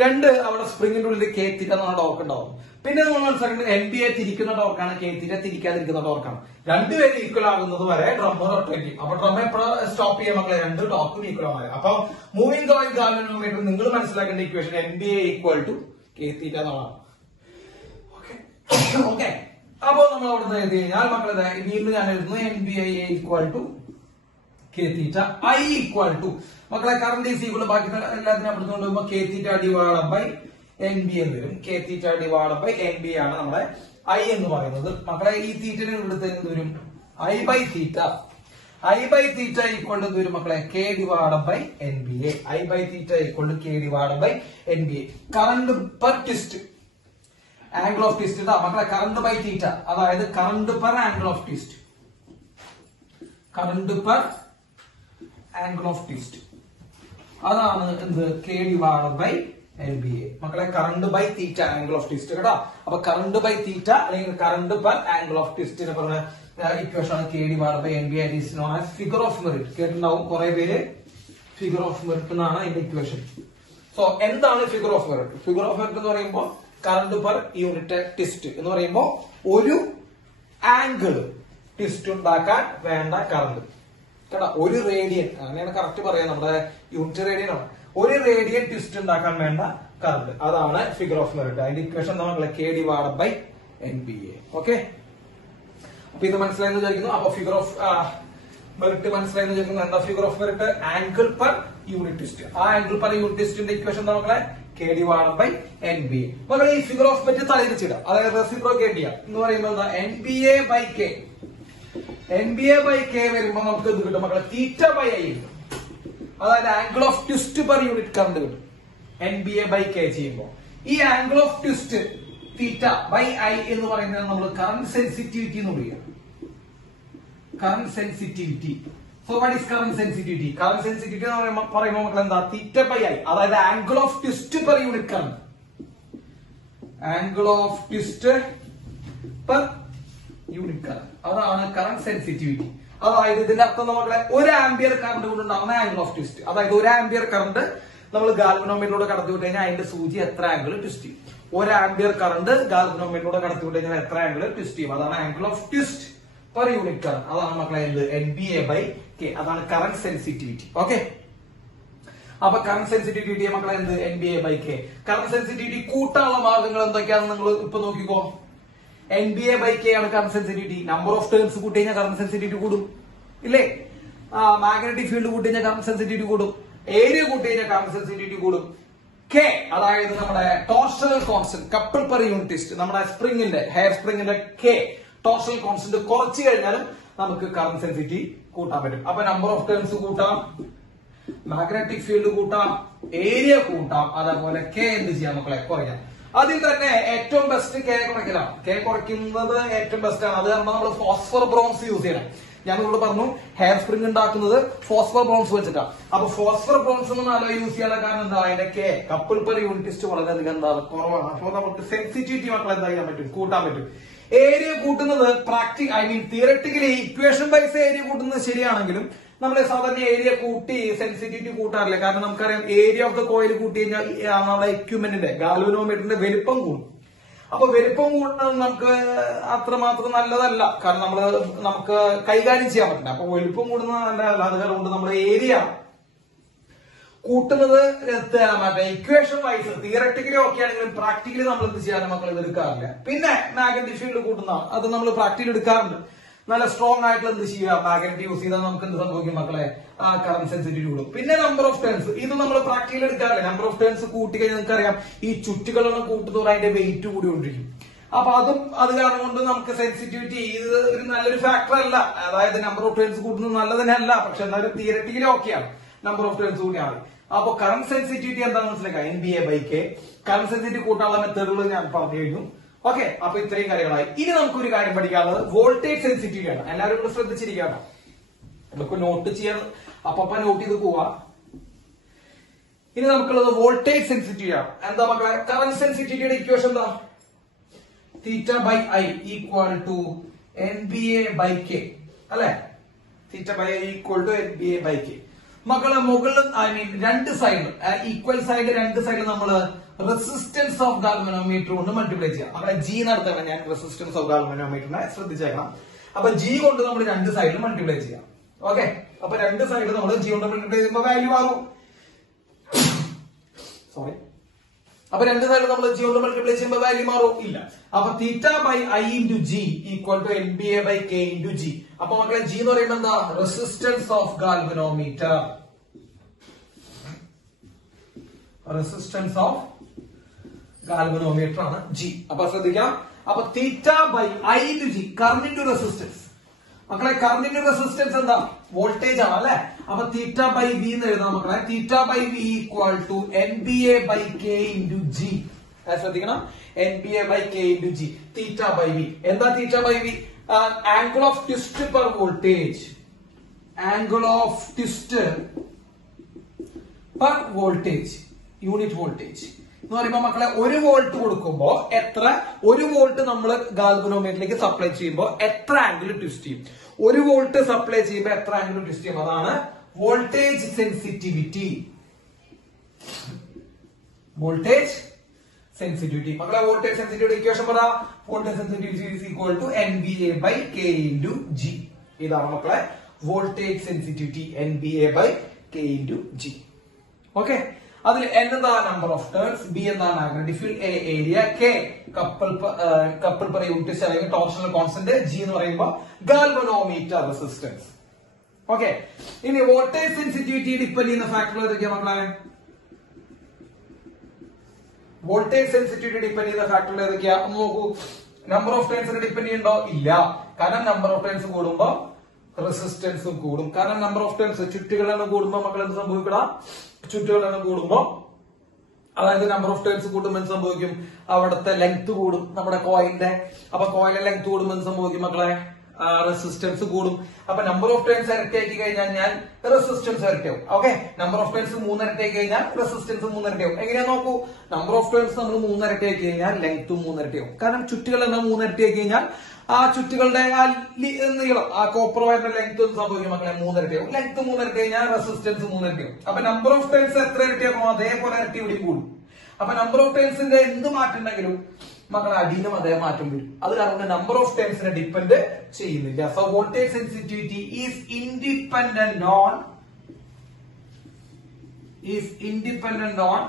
രണ്ട്, അവിടെ സ്പ്രിംഗിന്റെ ഉള്ളിൽ കെ തീറ്റ എന്ന് പറഞ്ഞ ടോർക്ക് ഉണ്ടാവും. പിന്നെ നിങ്ങൾ മനസ്സിലാക്കേണ്ടത് NBIA തിരിക്കുന്ന ടോർക്കാണ്, കെ തീറ്റ തിരിക്കാതിരിക്കുന്ന ടോർക്കാണ്. രണ്ടുപേരും ഈക്വൽ ആകുന്നത് വരെ ഡ്രം റൊട്ടേറ്റ് ചെയ്യും. അപ്പൊ ഡ്രം എപ്പോഴും സ്റ്റോപ്പ് ചെയ്യാൻ മക്കളെ, രണ്ട് ടോർക്കും ഈക്വൽ ആവാൻ. അപ്പൊ മൂവിംഗ് കോയിൽ ഗാൽവനോമീറ്റർ നിങ്ങൾ മനസ്സിലാക്കേണ്ട equation NBIA equal to K theta എന്നുള്ളതാണ്. ഓക്കെ, അപ്പോ നമ്മൾ അവിടെ എഴുതി കഴിഞ്ഞാൽ മക്കളെ വീണ്ടും ഞാൻ എഴുതുന്നു NBIA equal to K theta, I equal to മക്കളെ കറന്റ് ഈസ് ഈക്വൽ, ബാക്കി എല്ലാത്തിനും അപ്പുറത്ത് കൊണ്ടുപോകുമ്പോൾ K theta divide by NBA വരും. K theta divide by NBA ആണ് നമ്മുടെ I എന്ന് പറയുന്നത്. മക്കളെ ഈ തീറ്റനെ ഇവിടുത്തെ എന്ത് വരും, I by theta. I by theta equal to വരും മക്കളെ K divide by NBA. I by theta equal to K divide by NBA. Current per twist, angle of twist ഇതാ മക്കളെ, കറന്റ് ബൈ തീറ്റ, അതായത് current per angle of twist. Current per angle of twist അതാണ് എന്ത്, K divide by NBA. മക്കളെ current by theta angle of twist കേട്ടോ. അപ്പൊ current by theta അല്ലെങ്കിൽ current per angle of ട്വിസ്റ്റിനെ പറഞ്ഞ ഇക്വേഷൻ ആണ് K divide by NBA. Is known as figure of merit. കേട്ടിട്ടുണ്ടാവും കുറെ പേര്, ഫിഗർ ഓഫ് മെറിറ്റ് എന്നാണ് അതിന്റെ ഇക്വേഷൻ. സോ എന്താണ് figure of merit? Figure of merit എന്ന് പറയുമ്പോൾ കറന്റ് പെർ യൂണിറ്റ് ട്വിസ്റ്റ് എന്ന് പറയുമ്പോൾ ഒരു ആംഗിൾ ട്വിസ്റ്റ് ഉണ്ടാക്കാൻ വേണ്ട കറന്റ് കേട്ടോ. ഒരു റേഡിയൻ, അങ്ങനെയാണ് കറക്റ്റ് പറയാം, നമ്മുടെ യൂണിറ്റ് റേഡിയൻ ആണ്. ഒരു റേഡിയൻ ട്വിസ്റ്റ് ഉണ്ടാക്കാൻ വേണ്ട കറന്റ്, അതാണ് ഫിഗർ ഓഫ് മെറിറ്റ്. അതിന്റെ ഇക്വേഷൻ നമ്മളെ K divide by NBA. Okay, അപ്പൊ ഇത് മനസ്സിലായെന്ന് വിചാരിക്കുന്നു. അപ്പൊ ഫിഗർ ഓഫ് മെറിറ്റ് മനസ്സിലായെന്ന് വിചാരിക്കുന്നു. എന്താ figure of merit? Angle per unit twist. ആ ആംഗിൾ പെർ യൂണിറ്റ് ട്വിസ്റ്റിന്റെ ഇക്വേഷൻ എന്താ മക്കളെ? K divide by NBA. മക്കളെ ഈ ഫിഗർ ഓഫ് മെറിറ്റ് തലയിരിച്ചിടാം, അതായത് റെസിപ്രോക്കേറ്റ് ചെയ്യാം എന്ന് പറയുമ്പോൾ എന്താ, NBA by K. NBA by K വരുമ്പോൾ നമുക്ക് എന്ത് കിട്ടും മക്കളെ? തീറ്റ ബൈ I കിട്ടും. അതായത് angle of twist per unit current കിട്ടും NBA ബൈ K ചെയ്യുമ്പോൾ. ഈ angle of twist theta by I എന്ന് പറയുന്നത് നമ്മൾ കറന്റ് സെൻസിറ്റിവിറ്റി എന്ന് വിളിക്കുക. Current sensitivity. So what is current sensitivity? Current sensitivity എന്ന് പറയുമ്പോൾ മക്കൾ എന്താ, തീറ്റ ബൈ I, അതായത് angle of twist per unit current. Angle of twist per unit current, അതാണ് കറന്റ് സെൻസിറ്റിവിറ്റി. അതായത് ഇതിന്റെ അർത്ഥം മക്കളെ, 1 ആംപിയർ കറന്റ് കൊണ്ടുണ്ടാകുന്ന ആംഗിൾ ഓഫ് ട്വിസ്റ്റ്. അതായത് 1 ആംപിയർ കറന്റ് നമ്മൾ ഗാൽവനോമീറ്ററിലൂടെ കടത്തി വിട്ട് കഴിഞ്ഞാൽ അതിന്റെ സൂചി എത്ര ആംഗിൾ ട്വിസ്റ്റ് ചെയ്യും. 1 ആംപിയർ കറണ്ട് ഗാൽവനോമീറ്ററിലൂടെ കടത്തിവിട്ട് കഴിഞ്ഞാൽ എത്ര ആംഗിൾ ട്വിസ്റ്റ് ചെയ്യും? അതാണ് angle of twist per unit current. അതാണ് മക്കളെ എന്ത് NBA/K. അതാണ് കറന്റ് സെൻസിറ്റിവിറ്റി. ഓക്കെ, അപ്പൊ കറന്റ് സെൻസിറ്റിവിറ്റി മക്കളെ എന്ത് NBA/K. കറന്റ് സെൻസിറ്റിവിറ്റി കൂട്ടാനുള്ള മാർഗങ്ങൾ എന്തൊക്കെയാണെന്ന് നിങ്ങൾ ഇപ്പൊ നോക്കിക്കോ. NBA/K ആണ് current sensitivity. Number of turns കൂട്ടി കഴിഞ്ഞാൽ കറന്റ് സെൻസിറ്റിവിറ്റി കൂടും ഇല്ലേ? മാഗ്നറ്റിക് ഫീൽഡ് കൂട്ടി കഴിഞ്ഞാൽ കറന്റ് സെൻസിറ്റിവിറ്റി കൂടും. ഏരിയ കൂട്ടി കഴിഞ്ഞാൽ കറന്റ് സെൻസിറ്റിവിറ്റി കൂടും. K അതായത് നമ്മുടെ torsional constant couple per unit, നമ്മുടെ സ്പ്രിംഗിന്റെ ഹെയർ സ്പ്രിംഗിന്റെ K ടോർഷണൽ കോൺസ്റ്റന്റ് കുറച്ച് കഴിഞ്ഞാലും നമുക്ക് കറന്റ് സെൻസിറ്റിവിറ്റി കൂട്ടാൻ പറ്റും. അപ്പൊ നമ്പർ ഓഫ് ടേൺസ് കൂട്ടാം, മാഗ്നറ്റിക് ഫീൽഡ് കൂട്ടാം, ഏരിയ കൂട്ടാം, അതേപോലെ K എന്ത് ചെയ്യാം മക്കളെ കുറയ്ക്കാം. അതിൽ തന്നെ ഏറ്റവും ബെസ്റ്റ് K കുറയ്ക്കലാണ്. K കുറയ്ക്കുന്നത് ഏറ്റവും ബെസ്റ്റ് ആണ്. അത് കാരണം നമ്മൾ ഫോസ്ഫർ ബ്രോൺസ് യൂസ് ചെയ്യണം. ഞാൻ നിങ്ങളോട് പറഞ്ഞു ഹെയർ സ്പ്രിംഗ് ഉണ്ടാക്കുന്നത് ഫോസ്ഫർ ബ്രോൺസ് വെച്ചിട്ടാണ്. അപ്പൊ ഫോസ്ഫർ ബ്രോൺസ് ഒന്നും നല്ല യൂസ് ചെയ്യാനുള്ള കാരണം എന്താ? അതിന്റെ K കപ്പിൾ പെർ യൂണിറ്റ് വളരെയധികം എന്താ കുറവാണ്. അപ്പൊ നമുക്ക് സെൻസിറ്റിവിറ്റി മക്കൾ എന്താ ചെയ്യാൻ പറ്റും? കൂട്ടാൻ പറ്റും. ഏരിയ കൂട്ടുന്നത് തിയററ്റിക്കലി ഇക്വേഷൻ വൈസ് ഏരിയ കൂട്ടുന്നത് ശരിയാണെങ്കിലും നമ്മൾ സാധാരണ ഏരിയ കൂട്ടി സെൻസിറ്റിവിറ്റി കൂട്ടാറില്ല. കാരണം നമുക്കറിയാം ഏരിയ ഓഫ് ദ കോയിൽ കൂട്ടി കഴിഞ്ഞാൽ നമ്മുടെ എക്യുപ്മെന്റിന്റെ ഗാൽവനോമീറ്ററിന്റെ വലിപ്പം കൂടും. അപ്പൊ വലിപ്പം കൂടുന്നത് നമുക്ക് അത്രമാത്രം നല്ലതല്ല. കാരണം നമുക്ക് കൈകാര്യം ചെയ്യാൻ പറ്റില്ല. അപ്പൊ വലിപ്പം കൂടുന്നത് നല്ലതല്ല. അത് കാരണം നമ്മൾ ഏരിയ കൂട്ടുന്നത് മറ്റേ ഇക്വേഷൻ വൈസ് തിയററ്റിക്കലി ഓക്കെ ആണെങ്കിലും പ്രാക്ടിക്കലി നമ്മൾ എന്ത് ചെയ്യാനും മക്കൾ ഇത് എടുക്കാറില്ല. പിന്നെ മാഗ്നറ്റിക് ഫീൽഡ് കൂട്ടുന്നതാണ്, അത് നമ്മൾ പ്രാക്ടിക്കലി എടുക്കാറുണ്ട്. നല്ല സ്ട്രോങ് ആയിട്ടുള്ള എന്ത് ചെയ്യുക, മാഗ്നറ്റ് യൂസ് ചെയ്താൽ നമുക്ക് എന്ത് സംഭവിക്കും മക്കളെ? കറന്റ് സെൻസിറ്റിവിറ്റി കൂടും. പിന്നെ നമ്പർ ഓഫ് ടേൺസ്, ഇത് നമ്മൾ പ്രാക്ടിക്കലി എടുക്കാറില്ല. നമ്പർ ഓഫ് ടേൺസ് കൂട്ടി കഴിഞ്ഞാൽ നിങ്ങൾക്കറിയാം ഈ ചുറ്റുകളൊന്നും കൂട്ടുന്നതോടെ അതിന്റെ വെയിറ്റ് കൂടിക്കൊണ്ടിരിക്കും. അപ്പൊ അത് കാരണം കൊണ്ട് നമുക്ക് സെൻസിറ്റിവിറ്റി ഇത് ഒരു നല്ലൊരു ഫാക്ടർ അല്ല. അതായത് നമ്പർ ഓഫ് ടേൺസ് കൂട്ടുന്നത് നല്ലതിനല്ല, പക്ഷെ എന്നാലും തിയററ്റിക്കലി ഓക്കെയാണ് നമ്പർ ഓഫ് ടേൺസ് കൂടിയാണ്. അപ്പൊ കറന്റ് സെൻസിറ്റിവിറ്റി എന്താണെന്ന് മനസ്സിലാക്കാം, NBA/K. കറന്റ് സെൻസിറ്റിവിറ്റി കൂട്ടാനുള്ള മെത്തേഡുകൾ ഞാൻ പറഞ്ഞു കഴിഞ്ഞു. ഓക്കെ, അപ്പൊ ഇത്രയും കാര്യങ്ങളായി. ഇനി നമുക്കൊരു കാര്യം പഠിക്കാനുള്ളത് വോൾട്ടേജ് സെൻസിറ്റിവിറ്റി ആണ്. എല്ലാവരും ഇവിടെ ശ്രദ്ധിച്ചിരിക്കണം. നമുക്ക് നോട്ട് ചെയ്യാൻ അപ്പൊ നോട്ട് ചെയ്ത് പോവാ. ഇനി നമുക്കുള്ളത് വോൾട്ടേജ് സെൻസിറ്റിവിറ്റി ആണ്. എന്താ മക്കളെ? കറന്റ് സെൻസിറ്റിവിറ്റിയുടെ ഇക്വേഷൻ എന്താ? θ/I = NBA/K അല്ലെ? θ/I = NBA/K. മക്കളെ മുകളിൽ രണ്ട് സൈഡ് ഈക്വൽ സൈഡ്, രണ്ട് സൈഡ് നമ്മൾ റെസിസ്റ്റൻസ് ഓഫ് ഗാൽവനോമീറ്റർ കൊണ്ട് മൾട്ടിപ്ലൈ ചെയ്യാം. അവിടെ G നടത്തണം. ഞാൻ റെസിസ്റ്റൻസ് ഓഫ് ഗാൽവനോമീറ്ററിനെ ശ്രദ്ധിച്ചേക്കണം. അപ്പൊ G കൊണ്ട് നമ്മൾ രണ്ട് സൈഡിൽ മൾട്ടിപ്ലൈ ചെയ്യാം. ഓക്കെ, അപ്പൊ രണ്ട് സൈഡ് നമ്മൾ G കൊണ്ട് മൾട്ടിപ്ലൈ ചെയ്യുമ്പോൾ വാല്യൂ മാറും. സോറി, അപ്പൊ രണ്ട് സൈഡ് നമ്മൾ G കൊണ്ട് മൾട്ടിപ്ലൈ ചെയ്യുമ്പോൾ വാല്യൂ മാറും ഇല്ല. അപ്പൊ θ/I × G = NBA/K × G. അപ്പൊ മക്കളെ G എന്ന് പറയുന്നത് എന്താ? Resistance of galvanometer. Resistance of galvanometer ആണ് G. അപ്പൊ ശ്രദ്ധിക്കാം. അപ്പൊ θ/I × G current into resistance. മക്കളെ കറന്റ് ഇൻടു റെസിസ്റ്റൻസ് എന്താ? വോൾട്ടേജ് ആണ് അല്ലെ? അപ്പൊ θ/V എന്ന് എഴുതാം മക്കളെ. θ/V = NBA/K × G. ശ്രദ്ധിക്കണം, NBA/K × G. θ/V എന്താ? θ/V angle of twist per voltage. Angle of twist per voltage, unit voltage എന്ന് പറയുമ്പോ മക്കളെ 1 വോൾട്ട് കൊടുക്കുമ്പോ ഒരു വോൾട്ട് നമ്മൾ ഗാൽവനോമീറ്ററിലേക്ക് സപ്ലൈ ചെയ്യുമ്പോൾ എത്ര ആംഗിൾ ട്വിസ്റ്റ് ചെയ്യും? 1 വോൾട്ട് സപ്ലൈ ചെയ്യുമ്പോൾ എത്ര ആംഗിൾ ട്വിസ്റ്റ് ചെയ്യും? അതാണ് വോൾട്ടേജ് സെൻസിറ്റിവിറ്റി. Voltage sensitivity. മക്കളെ വോൾട്ടേജ് സെൻസിറ്റിവിറ്റി ഇക്വേഷൻ പറ. Voltage sensitivity = NBA/K × G. ഇതാണ് മക്കളെ voltage sensitivity, NBA/K × G. Okay, അതിൽ N എന്താ? Number of turns. B എന്താ? Magnetic field. A area. K couple per unit അല്ലെങ്കിൽ ടോർഷണൽ കോൺസ്റ്റന്റ്. G എന്ന് പറയുമ്പോൾ ഗാൽവനോമീറ്റർ റെസിസ്റ്റൻസ്. ഓക്കെ, ഇനി വോൾട്ടേജ് സെൻസിറ്റിവിറ്റി ഡിപ്പെൻഡ് ചെയ്യുന്ന ഫാക്ടർ ഏതൊക്കെയാ മക്കളെ? വോൾട്ടേജ് സെൻസിറ്റിവിറ്റി ഡിപ്പെൻഡ് ചെയ്യുന്ന ഫാക്ടർ ഏതൊക്കെയാ നോക്കൂ. നമ്പർ ഓഫ് ടേൺസിനെ ഡിപ്പെൻഡ് ചെയ്യുന്നുണ്ടോ? ഇല്ല. കാരണം നമ്പർ ഓഫ് ടേൺസ് കൂടുമ്പോ റെസിസ്റ്റൻസും കൂടും. കാരണം നമ്പർ ഓഫ് ടേൺസ് ചുറ്റുകളെണ്ണം കൂടുമ്പോ മക്കൾ എന്ത് സംഭവിക്കണം? ചുറ്റുകളെണ്ണം കൂടുമ്പോ, അതായത് നമ്പർ ഓഫ് ടേൺസ് കൂടുമ്പോൾ എന്ത് സംഭവിക്കും? അവിടുത്തെ ലെങ്ത് കൂടും നമ്മുടെ കോയിലിന്റെ. അപ്പൊ കോയിലിന്റെ ലെങ്ത് കൂടുമ്പോൾ എന്ത് സംഭവിക്കും മക്കളെ? റെസിസ്റ്റൻസ് കൂടും. അപ്പൊ നമ്പർ ഓഫ് ടേൺസ് ഇരട്ടിയാക്കി കഴിഞ്ഞാൽ റെസിസ്റ്റൻസ് ഇരട്ടിയാവും. ഓക്കെ, നമ്പർ ഓഫ് ടേൺസ് 3 ഇരട്ടിയാക്കി കഴിഞ്ഞാൽ റെസിസ്റ്റൻസ് 3 ഇരട്ടിയാവും. എങ്ങനെയാ നോക്കൂ. നമ്പർ ഓഫ് ടേൺസ് നമ്മൾ 3 ഇരട്ടിയാക്കി കഴിഞ്ഞാൽ ലെങ്ത്തും 3 ഇരട്ടിയാവും. കാരണം ചുറ്റുകൾ എണ്ണം 3 ഇരട്ടിയാക്കി കഴിഞ്ഞാൽ ആ ചുറ്റുകളുടെ നീളം, ആ കോപ്പർ വയറിന്റെ ലെങ്ത് സംഭവിക്കും മക്കളെ 3 ഇരട്ടിയാവും. ലെങ്ത് 3 ഇരട്ടി കഴിഞ്ഞാൽ റെസിസ്റ്റൻസ് 3 ഇരട്ടിയാവും. അപ്പൊ നമ്പർ ഓഫ് ടേൺസ് എത്ര ഇരട്ടിയാക്കും അതേപോലെ ഇരട്ടി ഇവിടെ കൂടും. അപ്പൊ നമ്പർ ഓഫ് ടേൺസിന്റെ എന്ത് മാറ്റം ഉണ്ടെങ്കിലും മക്കളെ അടിയിലും അതേ മാറ്റം വരും. അത് കാരണം നമ്പർ ഓഫ് ടേൺസിനെ ഡിപ്പെൻഡ് ചെയ്യുന്നില്ല. So voltage sensitivity is independent on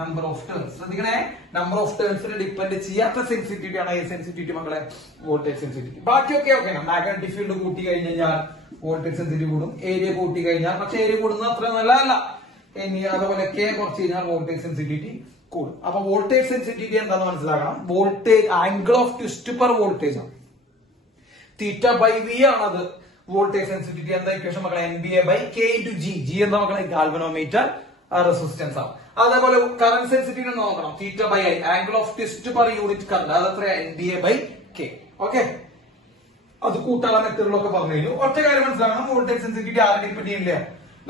number of turns. ശ്രദ്ധിക്കണേ, നമ്പർ ഓഫ് ടേൺസിനെ ഡിപ്പെൻഡ് ചെയ്യാത്ത സെൻസിറ്റിവിറ്റി ആണ് ഈ സെൻസിറ്റിവിറ്റി മക്കളെ വോൾട്ടേജ് സെൻസിറ്റിവിറ്റി. ബാക്കിയൊക്കെ ഓക്കെ. മാഗ്നറ്റിക് ഫീൽഡ് കൂട്ടി കഴിഞ്ഞാൽ വോൾട്ടേജ് സെൻസിറ്റിവിറ്റി കൂടും. ഏരിയ കൂട്ടി കഴിഞ്ഞാൽ, പക്ഷെ ഏരിയ കൂടുന്നത് അത്ര നല്ലതല്ല. ഇനി അതുപോലെ കെ കുറച്ച് കഴിഞ്ഞാൽ വോൾട്ടേജ് സെൻസിറ്റിവിറ്റി കൂടും. അപ്പൊ വോൾട്ടേജ് സെൻസിറ്റിവിറ്റി എന്താന്ന് മനസ്സിലാക്കണം. Voltage angle of twist per voltage ആണ്. തീറ്റ ബൈ വി ആണത് വോൾട്ടേജ് സെൻസിറ്റിവിറ്റി. എന്താ ഇക്വേഷൻ മക്കളെ? NBA by K into G. G എന്താ മക്കളെ? ഗാൽവനോമീറ്റർ റെസിസ്റ്റൻസ് ആണ്. അതേപോലെ കറന്റ് സെൻസിറ്റിവിറ്റി നോക്കണം. Theta by I angle of twist per unit current. അതത്ര NBA ബൈ K. ഓക്കെ, അത് കൂട്ടാനുള്ള മെത്തേഡുകളൊക്കെ പറഞ്ഞു കഴിഞ്ഞു. ഒറ്റ കാര്യം മനസ്സിലാക്കണം, വോൾട്ടേജ് സെൻസിറ്റിവിറ്റി ആരെ ഡിപ്പെൻഡ് ചെയ്യുന്നില്ല,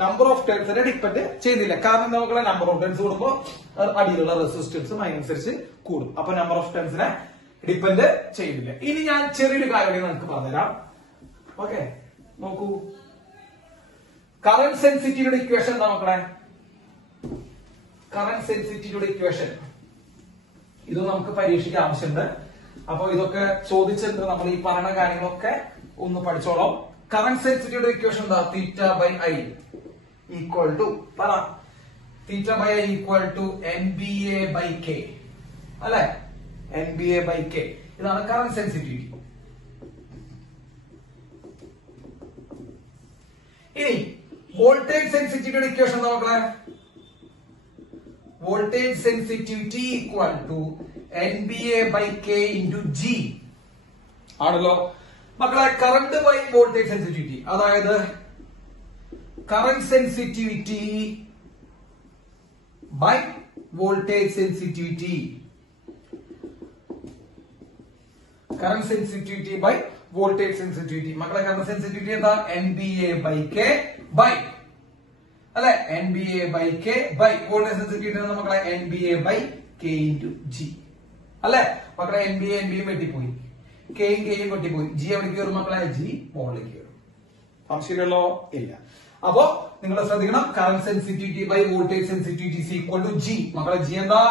നമ്പർ ഓഫ് ടേൺസിനെ ഡിപ്പെൻഡ് ചെയ്യുന്നില്ല. കാരണം നമുക്കുള്ള നമ്പർ ഓഫ് ടേൺസ് കൂടുമ്പോ അടിയിലുള്ള റെസിസ്റ്റൻസും അതിനനുസരിച്ച് കൂടും. അപ്പൊ നമ്പർ ഓഫ് ടേൺസിനെ ഡിപ്പെൻഡ് ചെയ്യുന്നില്ല. ഇനി ഞാൻ ചെറിയൊരു കാര്യം നിങ്ങൾക്ക് പറഞ്ഞുതരാം. ഓക്കെ, നോക്കൂ. കറന്റ് സെൻസിറ്റിവിറ്റിയുടെ ഇക്വേഷൻ എന്താ മക്കളെ? കറന്റ് സെൻസിറ്റിവിറ്റിയുടെ ഇക്വേഷൻ ഇത് നമുക്ക് പരീക്ഷയ്ക്ക് ആവശ്യമുണ്ട്. അപ്പൊ ഇതൊക്കെ ചോദിച്ചിട്ടുണ്ട്. നമ്മൾ ഈ പറയുന്ന കാര്യങ്ങളൊക്കെ ഒന്ന് പഠിച്ചോളാം. കറന്റ് സെൻസിറ്റിവിറ്റിയുടെ ഇക്വേഷൻ എന്താ? Theta by I equal to പറ. Theta by I equal to NBA by K അല്ലെ? NBA by K. ഇതാണ് കറന്റ് സെൻസിറ്റിവിറ്റി. ഇനി വോൾട്ടേജ് സെൻസിറ്റിവിറ്റിയുടെ ഇക്വേഷൻ എന്താ മക്കളെ? Voltage sensitivity equal to NBA by K into G ആണല്ലോ മക്കളെ. കറണ്ട് ബൈ വോൾട്ടേജ് സെൻസിറ്റിവിറ്റി, അതായത് current sensitivity by voltage sensitivity. Current sensitivity by voltage sensitivity. മക്കളെ കറന്റ് സെൻസിറ്റിവിറ്റി എന്താ? NBA ബൈ K ബൈ അല്ലെ? NBA by K by voltage sensitivity മക്കളെ NBA by K into G അല്ലെ? മക്കളെ NBA വെട്ടിപ്പോയി, കെയും കെയും വെട്ടിപ്പോയി. G എവിടേക്ക് കയറും മക്കളെ? G മോളിലേക്ക് കയറും. സംശയമില്ലല്ലോ? ഇല്ല. അപ്പോ നിങ്ങൾ ശ്രദ്ധിക്കണം, current sensitivity by voltage sensitivity is equal to G. മക്കളെ G എന്താ?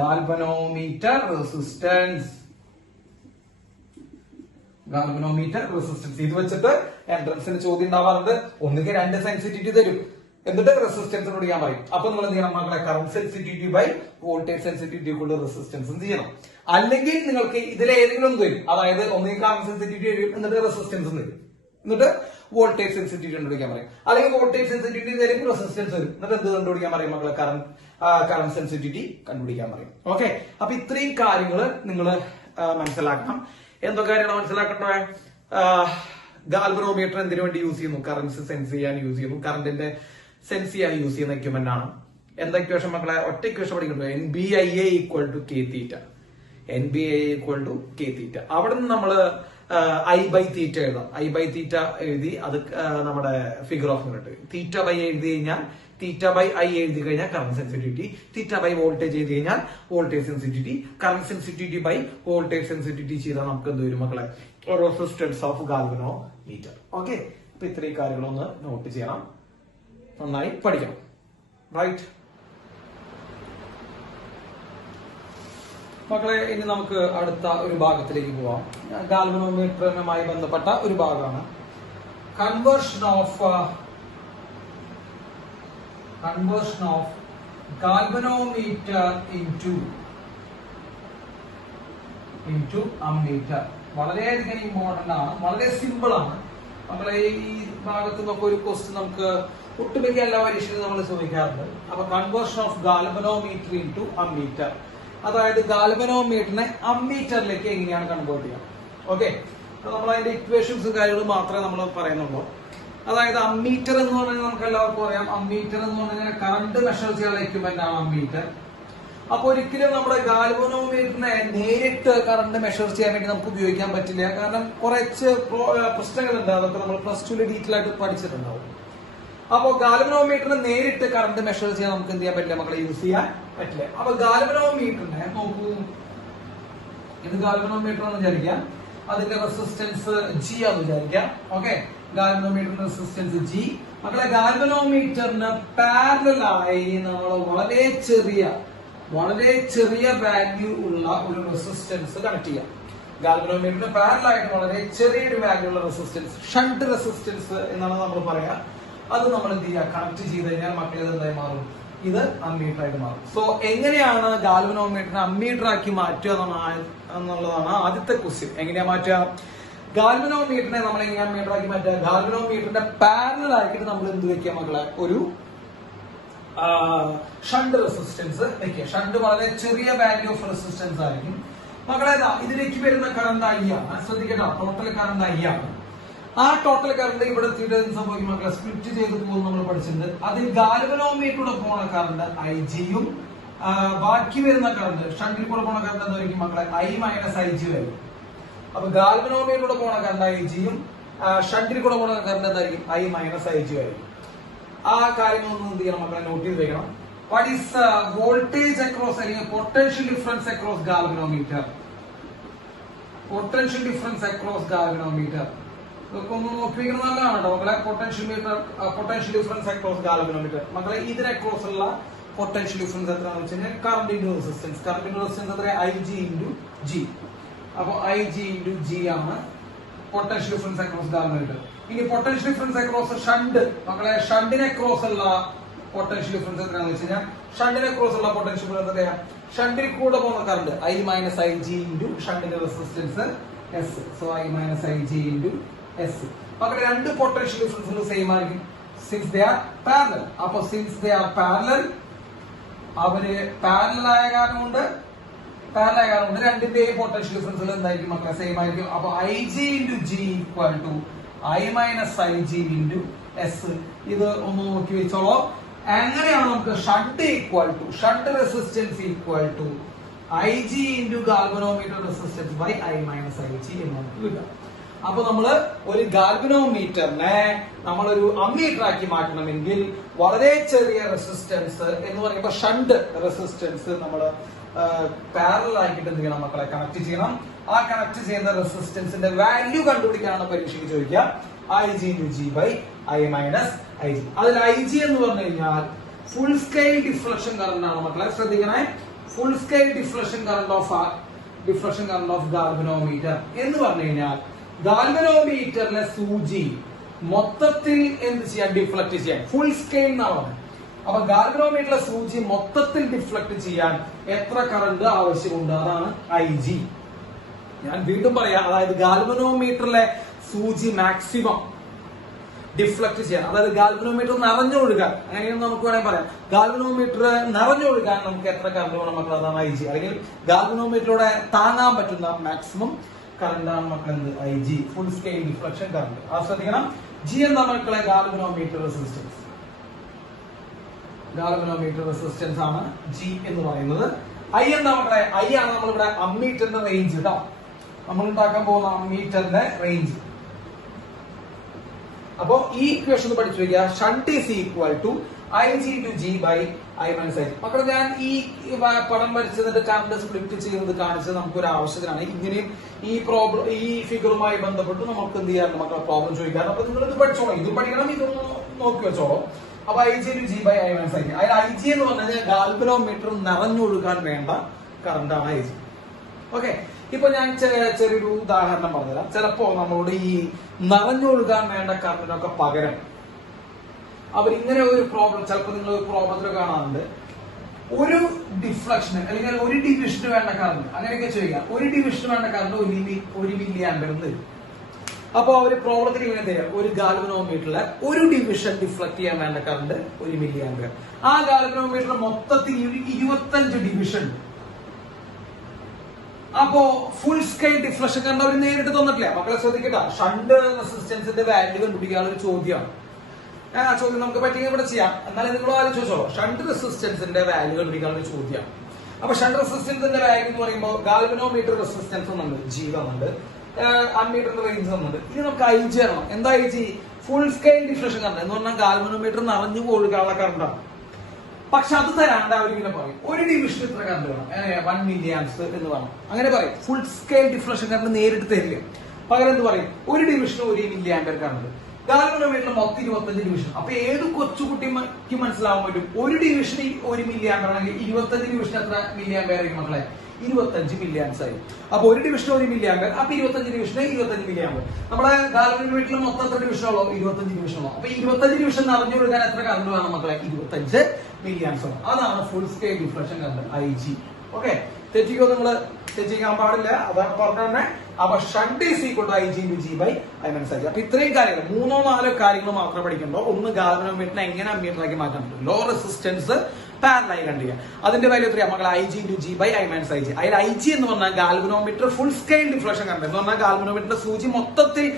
Galvanometer resistance. Galvanometer resistance. ഇത് വെച്ചിട്ട് എൻട്രൻസിന് ചോദ്യം ഉണ്ടാവാറുണ്ട്. ഒന്നുകിൽ രണ്ട് സെൻസിറ്റിവിറ്റി തരും, എന്നിട്ട് റെസിസ്റ്റൻസ് ചെയ്യാൻ പറയും. അപ്പൊ നിങ്ങൾ എന്ത് ചെയ്യണം മക്കളെ? Current sensitivity by voltage sensitivity കൊണ്ട് റെസിസ്റ്റൻസ് ചെയ്യണം. അല്ലെങ്കിൽ നിങ്ങൾക്ക് ഇതിലേതെങ്കിലും ഒന്ന് തരും, അതായത് ഒന്നുകിൽ കറന്റ് സെൻസിറ്റിവിറ്റി തരും, എന്നിട്ട് റെസിസ്റ്റൻസ് തരും, എന്നിട്ട് വോൾട്ടേജ് സെൻസിറ്റിവിറ്റി കണ്ടുപിടിക്കാൻ പറയും. അല്ലെങ്കിൽ വോൾട്ടേജ് സെൻസിറ്റിവിറ്റി തരും, റെസിസ്റ്റൻസ് തരും, എന്നിട്ട് എന്ത് കണ്ടുപിടിക്കാൻ പറയും മക്കളെ? കറന്റ് സെൻസിറ്റിവിറ്റി കണ്ടുപിടിക്കാൻ പറയും. ഓക്കെ, അപ്പൊ ഇത്രയും കാര്യങ്ങൾ നിങ്ങൾ മനസ്സിലാക്കണം. എന്തൊക്കെ കാര്യമാണ് മനസ്സിലാക്കേണ്ടത്? ഗാൽവനോമീറ്റർ എന്തിനു വേണ്ടി യൂസ് ചെയ്യുന്നു? കറന്റ് സെൻസ് ചെയ്യാൻ യൂസ് ചെയ്യുന്നു. കറന്റിന്റെ സെൻസ് ചെയ്യാൻ യൂസ് ചെയ്യുന്ന എക്യുപ്മെന്റ് ആണ്. എന്താ ഇക്വേഷൻ മക്കളെ? ഒറ്റ ഇക്വേഷൻ പഠിക്കുന്നത് NBA equal to K theta. NBA equal to K theta. അവിടെ നിന്ന് നമ്മള് I ബൈ തീറ്റ എഴുതാം. I ബൈ തീറ്റ എഴുതി അത് നമ്മുടെ figure of minute. Theta by എഴുതി കഴിഞ്ഞാൽ, തീറ്റ ബൈ I എഴുതി കഴിഞ്ഞാൽ current sensitivity, theta by voltage എഴുതി കഴിഞ്ഞാൽ voltage sensitivity, current sensitivity by voltage sensitivity ചെയ്താൽ നമുക്ക് എന്ത് വരും മക്കളെ? Resistance of galvanometer. ഓക്കെ, അപ്പൊ ഇത്രയും കാര്യങ്ങളൊന്ന് നോട്ട് ചെയ്യണം, നന്നായി പഠിക്കണം. റൈറ്റ് മക്കളെ, ഇനി നമുക്ക് അടുത്ത ഒരു ഭാഗത്തിലേക്ക് പോവാം. ഗാൽവനോമീറ്ററുമായി ബന്ധപ്പെട്ട ഒരു ഭാഗമാണ് conversion of galvanometer into ammeter. വളരെയധികം ഇമ്പോർട്ടന്റ് ആണ്, വളരെ സിമ്പിൾ ആണ് നമ്മളെ. ഈ ഭാഗത്ത് നിന്നൊക്കെ ഒരു ക്വസ്റ്റ്യൻ നമുക്ക് ഒട്ടുമിക്ക എല്ലാ പരീക്ഷയിലും നമ്മൾ ചോദിക്കാറുണ്ട്. അപ്പൊ conversion of galvanometer into ammeter, അതായത് ഗാൽവനോമീറ്ററിനെ അമ്മീറ്ററിലേക്ക് എങ്ങനെയാണ് കൺവേർട്ട് ചെയ്യുക. ഓക്കെ, നമ്മൾ അതിന്റെ ഇക്വേഷൻസും കാര്യങ്ങളും മാത്രമേ നമ്മൾ പറയുന്നുള്ളൂ. അതായത് അമ്മീറ്റർ എന്ന് പറഞ്ഞാൽ നമുക്ക് എല്ലാവർക്കും അറിയാം, അമ്മീറ്റർ എന്ന് പറഞ്ഞാൽ കറണ്ട് മെഷർ ചെയ്യാനുള്ള എക്യുപ്മെന്റ് ആണ് അമ്മീറ്റർ. അപ്പൊ ഒരിക്കലും നമ്മുടെ ഗാൽവനോമീറ്ററിനെ നേരിട്ട് കറണ്ട് മെഷർ ചെയ്യാൻ വേണ്ടി നമുക്ക് ഉപയോഗിക്കാൻ പറ്റില്ല. കാരണം കുറച്ച് പ്രശ്നങ്ങളുണ്ട്, അതൊക്കെ നമ്മൾ +2 ഡീറ്റെയിൽ ആയിട്ട് പഠിച്ചിട്ടുണ്ടാവും. അപ്പൊ ഗാൽവനോമീറ്ററിനെ നേരിട്ട് കറണ്ട് മെഷർ ചെയ്യാൻ നമുക്ക് എന്ത് ചെയ്യാൻ പറ്റില്ല മക്കളെ? യൂസ് ചെയ്യാൻ പറ്റില്ല. അപ്പൊ ഗാൽവനോമീറ്ററിനെ നോക്കൂ, ഇത് ഗാൽവനോമീറ്റർ എന്ന് വിചാരിക്കാം, അതിന്റെ റെസിസ്റ്റൻസ് G ആണെന്ന് വിചാരിക്കാം. ഓക്കെ, ഗാൽവനോമീറ്ററിന്റെ റെസിസ്റ്റൻസ് G. മക്കളെ ഗാൽവനോമീറ്ററിന് പാരലൽ ആയി നമ്മൾ വളരെ ചെറിയ വളരെ ചെറിയ വാല്യൂ ഉള്ള ഒരു റെസിസ്റ്റൻസ് കണക്ട് ചെയ്യാം. ഗാൽവനോമീറ്ററിന് പാരലൽ ആയിട്ട് വളരെ ചെറിയൊരു വാല്യൂ ഉള്ള റെസിസ്റ്റൻസ്, ഷണ്ട് റെസിസ്റ്റൻസ് എന്നാണ് നമ്മൾ പറയാ. അത് നമ്മൾ എന്ത് ചെയ്യുക, കണക്ട് ചെയ്ത് കഴിഞ്ഞാൽ മക്കൾ ഇത് എന്തായി മാറും, ഇത് അമ്മീറ്റർ ആയിട്ട് മാറും. സോ എങ്ങനെയാണ് ഗാൽവനോമീറ്ററിനെ അമ്മീറ്റർ ആക്കി മാറ്റുക എന്നുള്ളതാണ് ആദ്യത്തെ ക്വസ്റ്റ്യൻ. എങ്ങനെയാ മാറ്റുക? ഗാൽവനോമീറ്ററിനെ നമ്മൾ എങ്ങനെയാ അമ്മീറ്റർ ആക്കി മാറ്റുക? ഗാൽവനോമീറ്ററിന്റെ പാരലൽ ആയിട്ട് നമ്മൾ എന്ത് വെക്കുക മക്കളെ, ഒരു ഷണ്ട് റെസിസ്റ്റൻസ് വെക്കുക. ഷണ്ട് വളരെ ചെറിയ വാല്യൂ ഓഫ് റെസിസ്റ്റൻസ് ആയിരിക്കും മക്കളെ. ഇതിലേക്ക് വരുന്ന കറണ്ട് ഐ ആണ്. ശ്രദ്ധിക്കട്ടോ, ടോട്ടൽ കറണ്ട് ഐ ആണ്. ആ ടോട്ടൽ കറണ്ട് ഇവിടെ എത്തിയിട്ട് സംഭവിക്കും മക്കളെ, സ്പ്ലിറ്റ് ചെയ്ത് പോകും നമ്മൾ പഠിച്ചിട്ടുണ്ട്. അതിൽ ഗാൽവനോമീറ്ററിലൂടെ പോണ കറണ്ട് ഐ ജിയും ബാക്കി വരുന്ന കറണ്ട് ഷണ്ടിൽ കൂടെ പോണ കറണ്ട് എന്തായിരിക്കും മക്കളെ, ഐ മൈനസ് ഐ ജി വരും. അപ്പൊ ഗാൽവനോമീറ്ററിലൂടെ പോണ കറണ്ട് ഐ ജിയും ഷണ്ടിൽ കൂടെ പോണ കറണ്ട് എന്തായിരിക്കും, ഐ മൈനസ് ഐ ജി വരും. ആ കാര്യങ്ങളൊന്നും എന്ത് ചെയ്യണം മക്കളെ, നോട്ട് ചെയ്ത് വെക്കണം. വാട്ട് ഈസ് വോൾട്ടേജ് അക്രോസ് അല്ലെങ്കിൽ potential difference across galvanometer? Potential difference across galvanometer ഇതൊക്കെ ഒന്ന് നോക്കി വെക്കണം, നല്ലതാണ് കേട്ടോ മക്കളെ. പൊട്ടൻഷ്യൽ ഡിഫറൻസ് അക്രോസ് ഗാൽവനോമീറ്റർ മക്കളെ, ഇതിന് അക്രോസ് ഉള്ള പൊട്ടൻഷ്യൽ ഡിഫറൻസ് എത്രയാണെന്ന് വെച്ച് കഴിഞ്ഞാൽ current into resistance. Current into resistance എത്ര, ഐ ജി ഇൻറ്റു ജി. അപ്പൊ ഐ ജി ഇൻറ്റു ജി ആണ് പൊട്ടൻഷ്യൽ ഡിഫറൻസ് അക്രോസ് ഗാൽവനോമീറ്റർ. ഇനി പൊട്ടൻഷ്യൽ ഡിഫറൻസ് അക്രോസ് ഷണ്ട് മക്കളെ, ഷണ്ടിന് അക്രോസ് ഉള്ള പൊട്ടൻഷ്യൽ ഡിഫറൻസ് എത്രയാണെന്ന് വെച്ച് കഴിഞ്ഞാൽ ഷണ്ടിന് അക്രോസ് ഉള്ള പൊട്ടൻഷ്യൽ ഡിഫറൻസ് എത്രയാ, ഷണ്ടിൽ കൂടെ പോകുന്ന current I minus I G into ഷണ്ടിന്റെ resistance S. So I minus I G into S. മക്കളെ രണ്ട് പൊട്ടൻഷ്യൽ ഡിഫറൻസുകൾ സെയിം ആയിരിക്കും സിൻസ് ദേ ആർ പാരലൽ. അപ്പൊ സിൻസ് ദേ ആർ പാരലൽ, അവര് പാരലൽ ആയ കാരണം കൊണ്ട് രണ്ടിന്റെയും പൊട്ടൻഷ്യൽ ഡിഫറൻസുകൾ എന്തായിരിക്കും മക്കളെ, സെയിം ആയിരിക്കും. അപ്പൊ I G into G equal to I minus I G into S. ഇത് ഒന്ന് നോക്കി വെച്ചോളൂ. എങ്ങനെയാണ് നമുക്ക് shunt equal to shunt resistance equal to I G into galvanometer resistance by I minus I G എന്ന് നമുക്ക് കിട്ടാം. അപ്പൊ നമ്മള് ഒരു ഗാൽവനോമീറ്ററിനെ നമ്മളൊരു അമ്മീറ്റർ ആക്കി മാറ്റണമെങ്കിൽ വളരെ ചെറിയ റെസിസ്റ്റൻസ് എന്ന് പറയുമ്പോൾ ഷണ്ട് റെസിസ്റ്റൻസ് നമ്മൾ പാരലൽ ആക്കിയിട്ട് എന്ത് ചെയ്യണം മക്കളെ, കണക്ട് ചെയ്യണം. ആ കണക്ട് ചെയ്യുന്ന റെസിസ്റ്റൻസിന്റെ വാല്യൂ കണ്ടുപിടിക്കാനാണ് പരീക്ഷയ്ക്ക് ചോദിക്കുക. I G into G by I minus I G. അതിൽ ഐ ജി എന്ന് പറഞ്ഞു കഴിഞ്ഞാൽ ഫുൾ സ്കെയിൽ ഡിഫ്ലക്ഷൻ കറണ്ട് ആണ് മക്കളെ. ശ്രദ്ധിക്കണേ, full scale deflection current of galvanometer എന്ന് പറഞ്ഞു കഴിഞ്ഞാൽ ഗാൽവനോമീറ്ററിലെ സൂചി മൊത്തത്തിൽ എന്ത് ചെയ്യാൻ, ഡിഫ്ലക്ട് ചെയ്യാൻ ഫുൾ സ്കെയിൽ എന്നാണ്. അപ്പൊ ഗാൽവനോമീറ്ററിലെ സൂചി മൊത്തത്തിൽ ഡിഫ്ലക്ട് ചെയ്യാൻ എത്ര കറണ്ട് ആവശ്യമുണ്ട്, അതാണ് ഐ ജി. ഞാൻ വീണ്ടും പറയാം, അതായത് ഗാൽവനോമീറ്ററിലെ സൂചി മാക്സിമം ഡിഫ്ലക്ട് ചെയ്യാൻ, അതായത് ഗാൽവനോമീറ്റർ നിറഞ്ഞൊഴുകാൻ, അങ്ങനെയും നമുക്ക് വേണമെങ്കിൽ പറയാം, ഗാൽവനോമീറ്റർ നിറഞ്ഞൊഴുകാൻ നമുക്ക് എത്ര കറണ്ട് വേണം മക്കൾ, അതാണ് ഐ ജി. അല്ലെങ്കിൽ ഗാൽവനോമീറ്ററോടെ താങ്ങാൻ പറ്റുന്ന മാക്സിമം കറണ്ടാണ് മക്കൾ എന്ത്, I G, full scale deflection current. ആ ശ്രദ്ധിക്കണം. ജി എന്താ മക്കളെ, ഗാൽവനോമീറ്റർ റെസിസ്റ്റൻസ്. ഗാൽവനോമീറ്റർ റെസിസ്റ്റൻസ് ആണ് ജി എന്ന് പറയുന്നത്. ഐ എന്താ മക്കളെ, ഐ ആണ് നമ്മളിവിടെ അമ്മീറ്ററിന്റെ റേഞ്ച് കേട്ടോ. നമ്മൾ ഉണ്ടാക്കാൻ പോകുന്ന അമ്മീറ്ററിന്റെ റേഞ്ച്. അപ്പോ ഈ ഇക്വേഷൻ പഠിച്ചു വയ്ക്കുക. Shunt is equal to I G into G by I minus I G. മക്കളെ ഞാൻ ഈ പടം വരച്ചതിന്റെ കറണ്ട് സ്പ്ലിറ്റ് ചെയ്യുന്നത് കാണിച്ചത് നമുക്കൊരു ആവശ്യത്തിനാണ്. ഇങ്ങനെയും ഈ ഫിഗറുമായി ബന്ധപ്പെട്ട് നമുക്ക് എന്ത് ചെയ്യാറുണ്ട് മക്കളെ, പ്രോബ്ലം ചോദിക്കാറ്. അപ്പൊ നിങ്ങൾ ഇത് പഠിച്ചോളൂ, ഇത് പഠിക്കണം, ഇതൊന്ന് നോക്കി വെച്ചോളൂ. അപ്പൊ I G into G by I minus I G. അതിൽ ഐ ജി എന്ന് പറഞ്ഞു കഴിഞ്ഞാൽ ഗാൽവനോമീറ്റർ നിറഞ്ഞൊഴുകാൻ വേണ്ട കറണ്ടാണ് ഐ ജി. ഓക്കെ, ഇപ്പൊ ഞാൻ ചെറിയൊരു ഉദാഹരണം പറഞ്ഞുതരാം. ചിലപ്പോ നമ്മളോട് ഈ നിറഞ്ഞൊഴുകാൻ വേണ്ട കറണ്ടിനൊക്കെ പകരം അവരിങ്ങനെ ഒരു പ്രോബ്ലം, ചിലപ്പോൾ നിങ്ങൾ ഒരു പ്രോബ്ലത്തിൽ കാണാറുണ്ട്, ഒരു ഡിഫ്ലക്ഷന് അല്ലെങ്കിൽ ഒരു ഡിവിഷന് വേണ്ട കറണ്ട്, അങ്ങനെയൊക്കെ ചെയ്യുക. ഒരു ഡിവിഷന് വേണ്ട കറണ്ട് 1 മില്ലി ആംപിയർ തരും. അപ്പൊ അവര് പ്രോബ്ലത്തിൽ ഇങ്ങനെ തരാം, ഒരു ഗാൽവനോമീറ്ററിലെ ഒരു ഡിവിഷൻ ഡിഫ്ലക്ട് ചെയ്യാൻ വേണ്ട കറണ്ട് 1 മില്ലി ആംപിയർ. ആ ഗാൽവനോമീറ്ററിൽ മൊത്തത്തിൽ 25 ഡിവിഷൻ ഉണ്ട്. അപ്പോ ഫുൾ സ്കെയിൽ ഡിഫ്ലക്ഷൻ കറണ്ട് അവർ നേരിട്ട് തന്നിട്ടില്ല. മക്കളെ ശ്രദ്ധിക്കട്ടെ, ഷണ്ട് റെസിസ്റ്റൻസിന്റെ വാല്യൂ കണ്ടുപിടിക്കാനുള്ള ഒരു ചോദ്യമാണ്. ആ ചോദ്യം നമുക്ക് പറ്റിയെങ്കിൽ ഇവിടെ ചെയ്യാം. എന്നാലും നിങ്ങൾ ആലോചിച്ചോ, ഷണ്ട് റെസിസ്റ്റൻസിന്റെ വാല്യൂ കണ്ടുപിടിക്കാനുള്ള ഒരു ചോദ്യമാണ്. അപ്പൊ ഷണ്ട് റെസിസ്റ്റൻസിന്റെ വാല്യൂ എന്ന് പറയുമ്പോൾ ഗാൽവനോമീറ്റർ റെസിസ്റ്റൻസ് എന്നുണ്ട്, ജി തന്നുണ്ട്, അമ്മീറ്ററിന്റെ റേഞ്ച് തന്നുണ്ട്. ഇനി നമുക്ക് ഐ ജി അറിയണം. എന്താ I G? Full scale deflection current എന്ന് പറഞ്ഞാൽ ഗാൽവനോമീറ്റർ നിറഞ്ഞു ഒഴുകാനുള്ള കറണ്ടാണ്. പക്ഷെ അത് തരാണ്ട് അവരിങ്ങനെ പറയും, ഒരു ഡിവിഷൻ ഇത്ര കറണ്ട് വേണം, 1 മില്ലി ആംപ്സ് എന്ന് വേണം, അങ്ങനെ പറയും. ഫുൾ സ്കെയിൽ ഡിഫ്ലക്ഷൻ കറണ്ട് നേരിട്ട് തരില്ല. പകരം എന്ത് പറയും, ഒരു ഡിവിഷന് 1 മില്ലി ആംപിയർ കറണ്ട്. ഗാൽവനോമീറ്ററിൽ മൊത്തം 25 ഡിവിഷൻ. അപ്പൊ ഏത് കൊച്ചുകുട്ടിക്ക് മനസ്സിലാവാൻ പറ്റും? ഒരു ഡിവിഷൻ 1 മില്ലി ആംപിയർ ആണെങ്കിൽ 25 ഡിവിഷൻ എത്ര മില്ലി ആംപിയർ ആയിരിക്കും മക്കളെ? 25 മില്ലി ആംപിയർ ആയി. അപ്പൊ ഒരു ഡിവിഷൻ 1 മില്ലി ആംപിയർ, അപ്പൊ 25 ഡിവിഷൻ 25 മില്ലി ആംപിയർ. നമ്മുടെ ഗാൽവനോമീറ്ററിൽ മൊത്തം എത്ര ഡിവിഷൻ ഉള്ളൂ? 25 ഡിവിഷൻ ഉള്ളൂ. അപ്പൊ 25 ഡിവിഷൻ നിറഞ്ഞു കൊടുക്കാൻ എത്ര കറണ്ട് വേണം മക്കളെ? 25 മില്ലി ആംപിയർ. അതാണ് full scale deflection current, IG. Okay, തെറ്റിക്കോ? നിങ്ങള് തെറ്റിക്കാൻ പാടില്ല, അതാണ് പറഞ്ഞ തന്നെ. അപ്പൊ shunt is equal to IG × G / I - IG. അപ്പൊ ഇത്രയും കാര്യങ്ങൾ 3-4 കാര്യങ്ങൾ മാത്രം പഠിക്കണ്ടോ. ഒന്ന്, ഗാൽവനോമീറ്ററിനെ എങ്ങനെ അമ്മീറ്ററാക്കി മാറ്റാൻ പറ്റും, ലോ റെസിസ്റ്റൻസ് പാരലൽ കണ്ടുപിടിക്കുക. അതിന്റെ വാല്യൂ എത്രയാണ് മക്കളെ? IG × G / I - IG. അതിൽ IG എന്ന് പറഞ്ഞാൽ galvanometer full scale deflection current എന്ന് പറഞ്ഞാൽ ഗാൽവനോമീറ്ററിന്റെ സൂചി മൊത്തത്തിൽ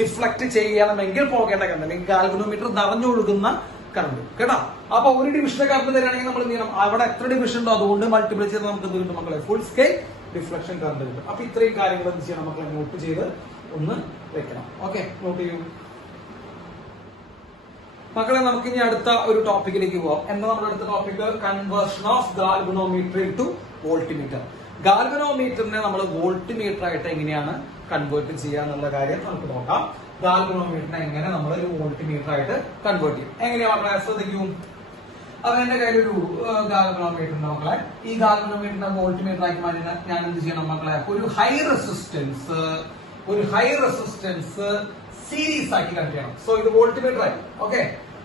ഡിഫ്ലക്ട് ചെയ്യണമെങ്കിൽ പോകേണ്ട കറണ്ട്, അല്ലെങ്കിൽ ഗാൽവനോമീറ്റർ നിറഞ്ഞൊഴുകുന്ന കറണ്ട്. കേട്ടോ? അപ്പൊ ഒരു ഡിവിഷന്റെ കറണ്ട് തരാണെങ്കിൽ നമ്മൾ എന്ത് ചെയ്യണം? അവിടെ എത്ര ഡിവിഷൻ ഉണ്ടോ അതുകൊണ്ട് മൾട്ടിപ്ലൈ ചെയ്ത് നമുക്ക് എന്ത് കിട്ടും മക്കളെ? ഫുൾ സ്കെയിൽ ഡിഫ്ലക്ഷൻ കറണ്ട് കിട്ടും. അപ്പൊ ഇത്രയും കാര്യങ്ങൾ എന്ത് ചെയ്യണം മക്കളെ? നോട്ട് ചെയ്ത് ഒന്ന് വെക്കണം. ഓക്കെ, നോട്ട് ചെയ്യൂ മക്കളെ. നമുക്ക് ഇനി അടുത്ത ഒരു ടോപ്പിക്കിലേക്ക് പോവാം. എന്താ നമ്മുടെ അടുത്ത topic? Conversion of galvanometer to voltmeter. ഗാൽവനോമീറ്ററിനെ നമ്മൾ വോൾട്ട്മീറ്റർ ആയിട്ട് എങ്ങനെയാണ് കൺവേർട്ട് ചെയ്യുക എന്നുള്ള കാര്യം നമുക്ക് നോക്കാം. ഗാൽവനോമീറ്ററിനെ എങ്ങനെ നമ്മൾ ഒരു വോൾട്ട്മീറ്റർ ആയിട്ട് കൺവേർട്ട് ചെയ്യും, എങ്ങനെയാ മക്കളെ? ശ്രദ്ധിക്കൂ. അപ്പൊ എന്റെ കയ്യിലൊരു ഗാൽവനോമീറ്റർ ഉണ്ട് മക്കളെ. ഈ ഗാൽവനോമീറ്ററിനെ വോൾട്ട്മീറ്റർ ആക്കി മാറ്റാൻ ഞാൻ എന്ത് ചെയ്യണം മക്കളെ? ഒരു ഹൈ റെസിസ്റ്റൻസ് സീരീസ് ആക്കി കണക്ട് ചെയ്യണം. സോ ഇത് വോൾട്ട്മീറ്റർ ആയി. ഓക്കെ,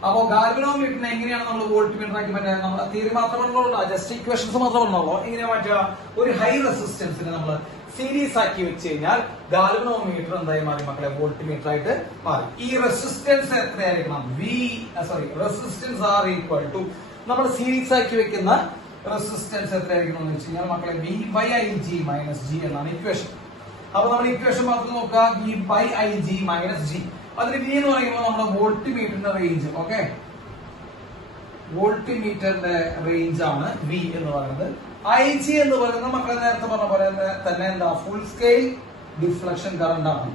അപ്പൊ ഗാൽവനോമീറ്ററിനെ എങ്ങനെയാണ് നമ്മൾ വോൾട്ട്മീറ്റർ ആക്കി മാറ്റുക? നമ്മൾ തിയറി മാത്രം പറഞ്ഞോളൂ, ജസ്റ്റ് ഇക്വേഷൻസ് മാത്രം പറഞ്ഞോളൂ. എങ്ങനെയാ മാറ്റുക? ഒരു ഹൈ റെസിസ്റ്റൻസിനെ നമ്മൾ സീരീസ് ആക്കി വെച്ച് കഴിഞ്ഞാൽ ഗാൽവനോമീറ്റർ എന്തായി മാറി മക്കളെ? വോൾട്ട്മീറ്റർ ആയിട്ട് മാറി. ഈ റെസിസ്റ്റൻസ് എത്രയായിരിക്കണം? റെസിസ്റ്റൻസ് ആർ ഈക്വൽ ടു നമ്മൾ സീരീസ് ആക്കി വെക്കുന്ന റെസിസ്റ്റൻസ് എത്രയായിരിക്കണം എന്ന് വെച്ച് കഴിഞ്ഞാൽ മക്കളെ V/IG - G എന്നാണ് ഇക്വേഷൻ. അപ്പൊ നമ്മൾ ഇക്വേഷൻ മാത്രം നോക്കുക, V/IG - G. അതിന് V എന്ന് പറയുമ്പോൾ നമ്മുടെ വോൾട്ട്മീറ്ററിന്റെ റേഞ്ച്. ഓക്കെ, വോൾട്ട്മീറ്ററിന്റെ റേഞ്ച് ആണ് V എന്ന് പറയുന്നത്. IG എന്ന് പറയുന്നത് മക്കളെ നേരത്തെ പറഞ്ഞ പോലെ തന്നെ എന്താ? ഫുൾ സ്കെയിൽ ഡിഫ്ലക്ഷൻ കറണ്ട് ആണ്.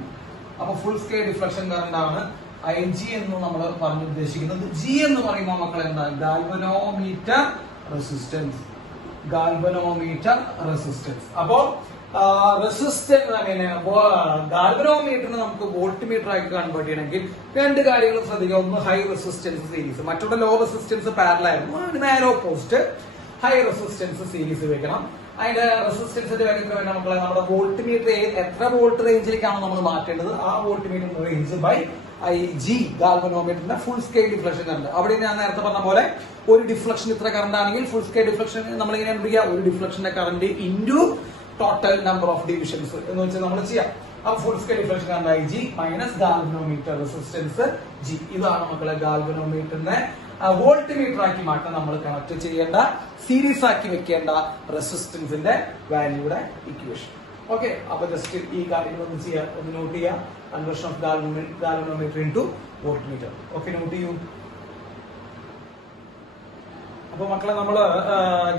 അപ്പൊ ഫുൾ സ്കെയിൽ ഡിഫ്ലക്ഷൻ കറണ്ട് ആണ് IG എന്ന് നമ്മൾ പറഞ്ഞു ഉദ്ദേശിക്കുന്നത്. G എന്ന് പറയുമ്പോൾ മക്കളെ എന്താ? Galvanometer resistance. അപ്പോ ഗാൽവനോമീറ്ററിനെ നമുക്ക് വോൾട്ട്മീറ്റർ ആക്കി കൺവേർട്ട് ചെയ്യണമെങ്കിൽ രണ്ട് കാര്യങ്ങൾ ശ്രദ്ധിക്കുക. ഒന്ന്, ഹൈ റെസിസ്റ്റൻസ് സീരീസ്. മറ്റുള്ള ലോ റെസിസ്റ്റൻസ് പാരലൽ ആയിരുന്നു. അതിന് നേരെ ഓപ്പോസിറ്റ് ഹൈ റെസിസ്റ്റൻസ് സീരീസ് വെക്കണം. അതിന്റെ റെസിസ്റ്റൻസിന്റെ കാര്യത്തിൽ മക്കളെ നമ്മുടെ വോൾട്ട്മീറ്റർ എത്ര വോൾട്ട് റേഞ്ചിലേക്കാണ് നമ്മൾ മാറ്റേണ്ടത്, ആ വോൾട്ട്മീറ്റർ റേഞ്ച് ബൈ IG ഗാൽവനോമീറ്ററിന്റെ ഫുൾ സ്കെയിൽ ഡിഫ്ലക്ഷൻ കറണ്ട്. അവിടെ ഞാൻ നേരത്തെ പറഞ്ഞ പോലെ ഒരു ഡിഫ്ലക്ഷൻ ഇത്ര കറണ്ട് ആണെങ്കിൽ ഫുൾ സ്കെയിൽ ഡിഫ്ലക്ഷൻ നമ്മൾ എങ്ങനെ കണ്ടുപിടിക്കുക? ഒരു ഡിഫ്ലക്ഷന്റെ current into total number of divisions എന്ന് വെച്ചാൽ നമ്മൾ ചെയ്യാം. അപ്പൊ full scale deflection current IG minus galvanometer resistance G. ഇതാണ് മക്കളെ ഗാൽവനോമീറ്ററിനെ വോൾട്ട്മീറ്റർ ആക്കി മാറ്റാൻ നമ്മൾ കണക്ട് ചെയ്യേണ്ട, സീരീസ് ആക്കി വെക്കേണ്ട റെസിസ്റ്റൻസിന്റെ വാല്യൂയുടെ ഇക്വേഷൻ. ഓക്കെ, അപ്പൊ ജസ്റ്റ് ഈ കാര്യങ്ങൾ ഒന്ന് ചെയ്യാം, ഒന്ന് നോട്ട് ചെയ്യാം. Conversion of galvanometer into voltmeter. Okay, note ചെയ്യൂ. അപ്പൊ മക്കളെ നമ്മള്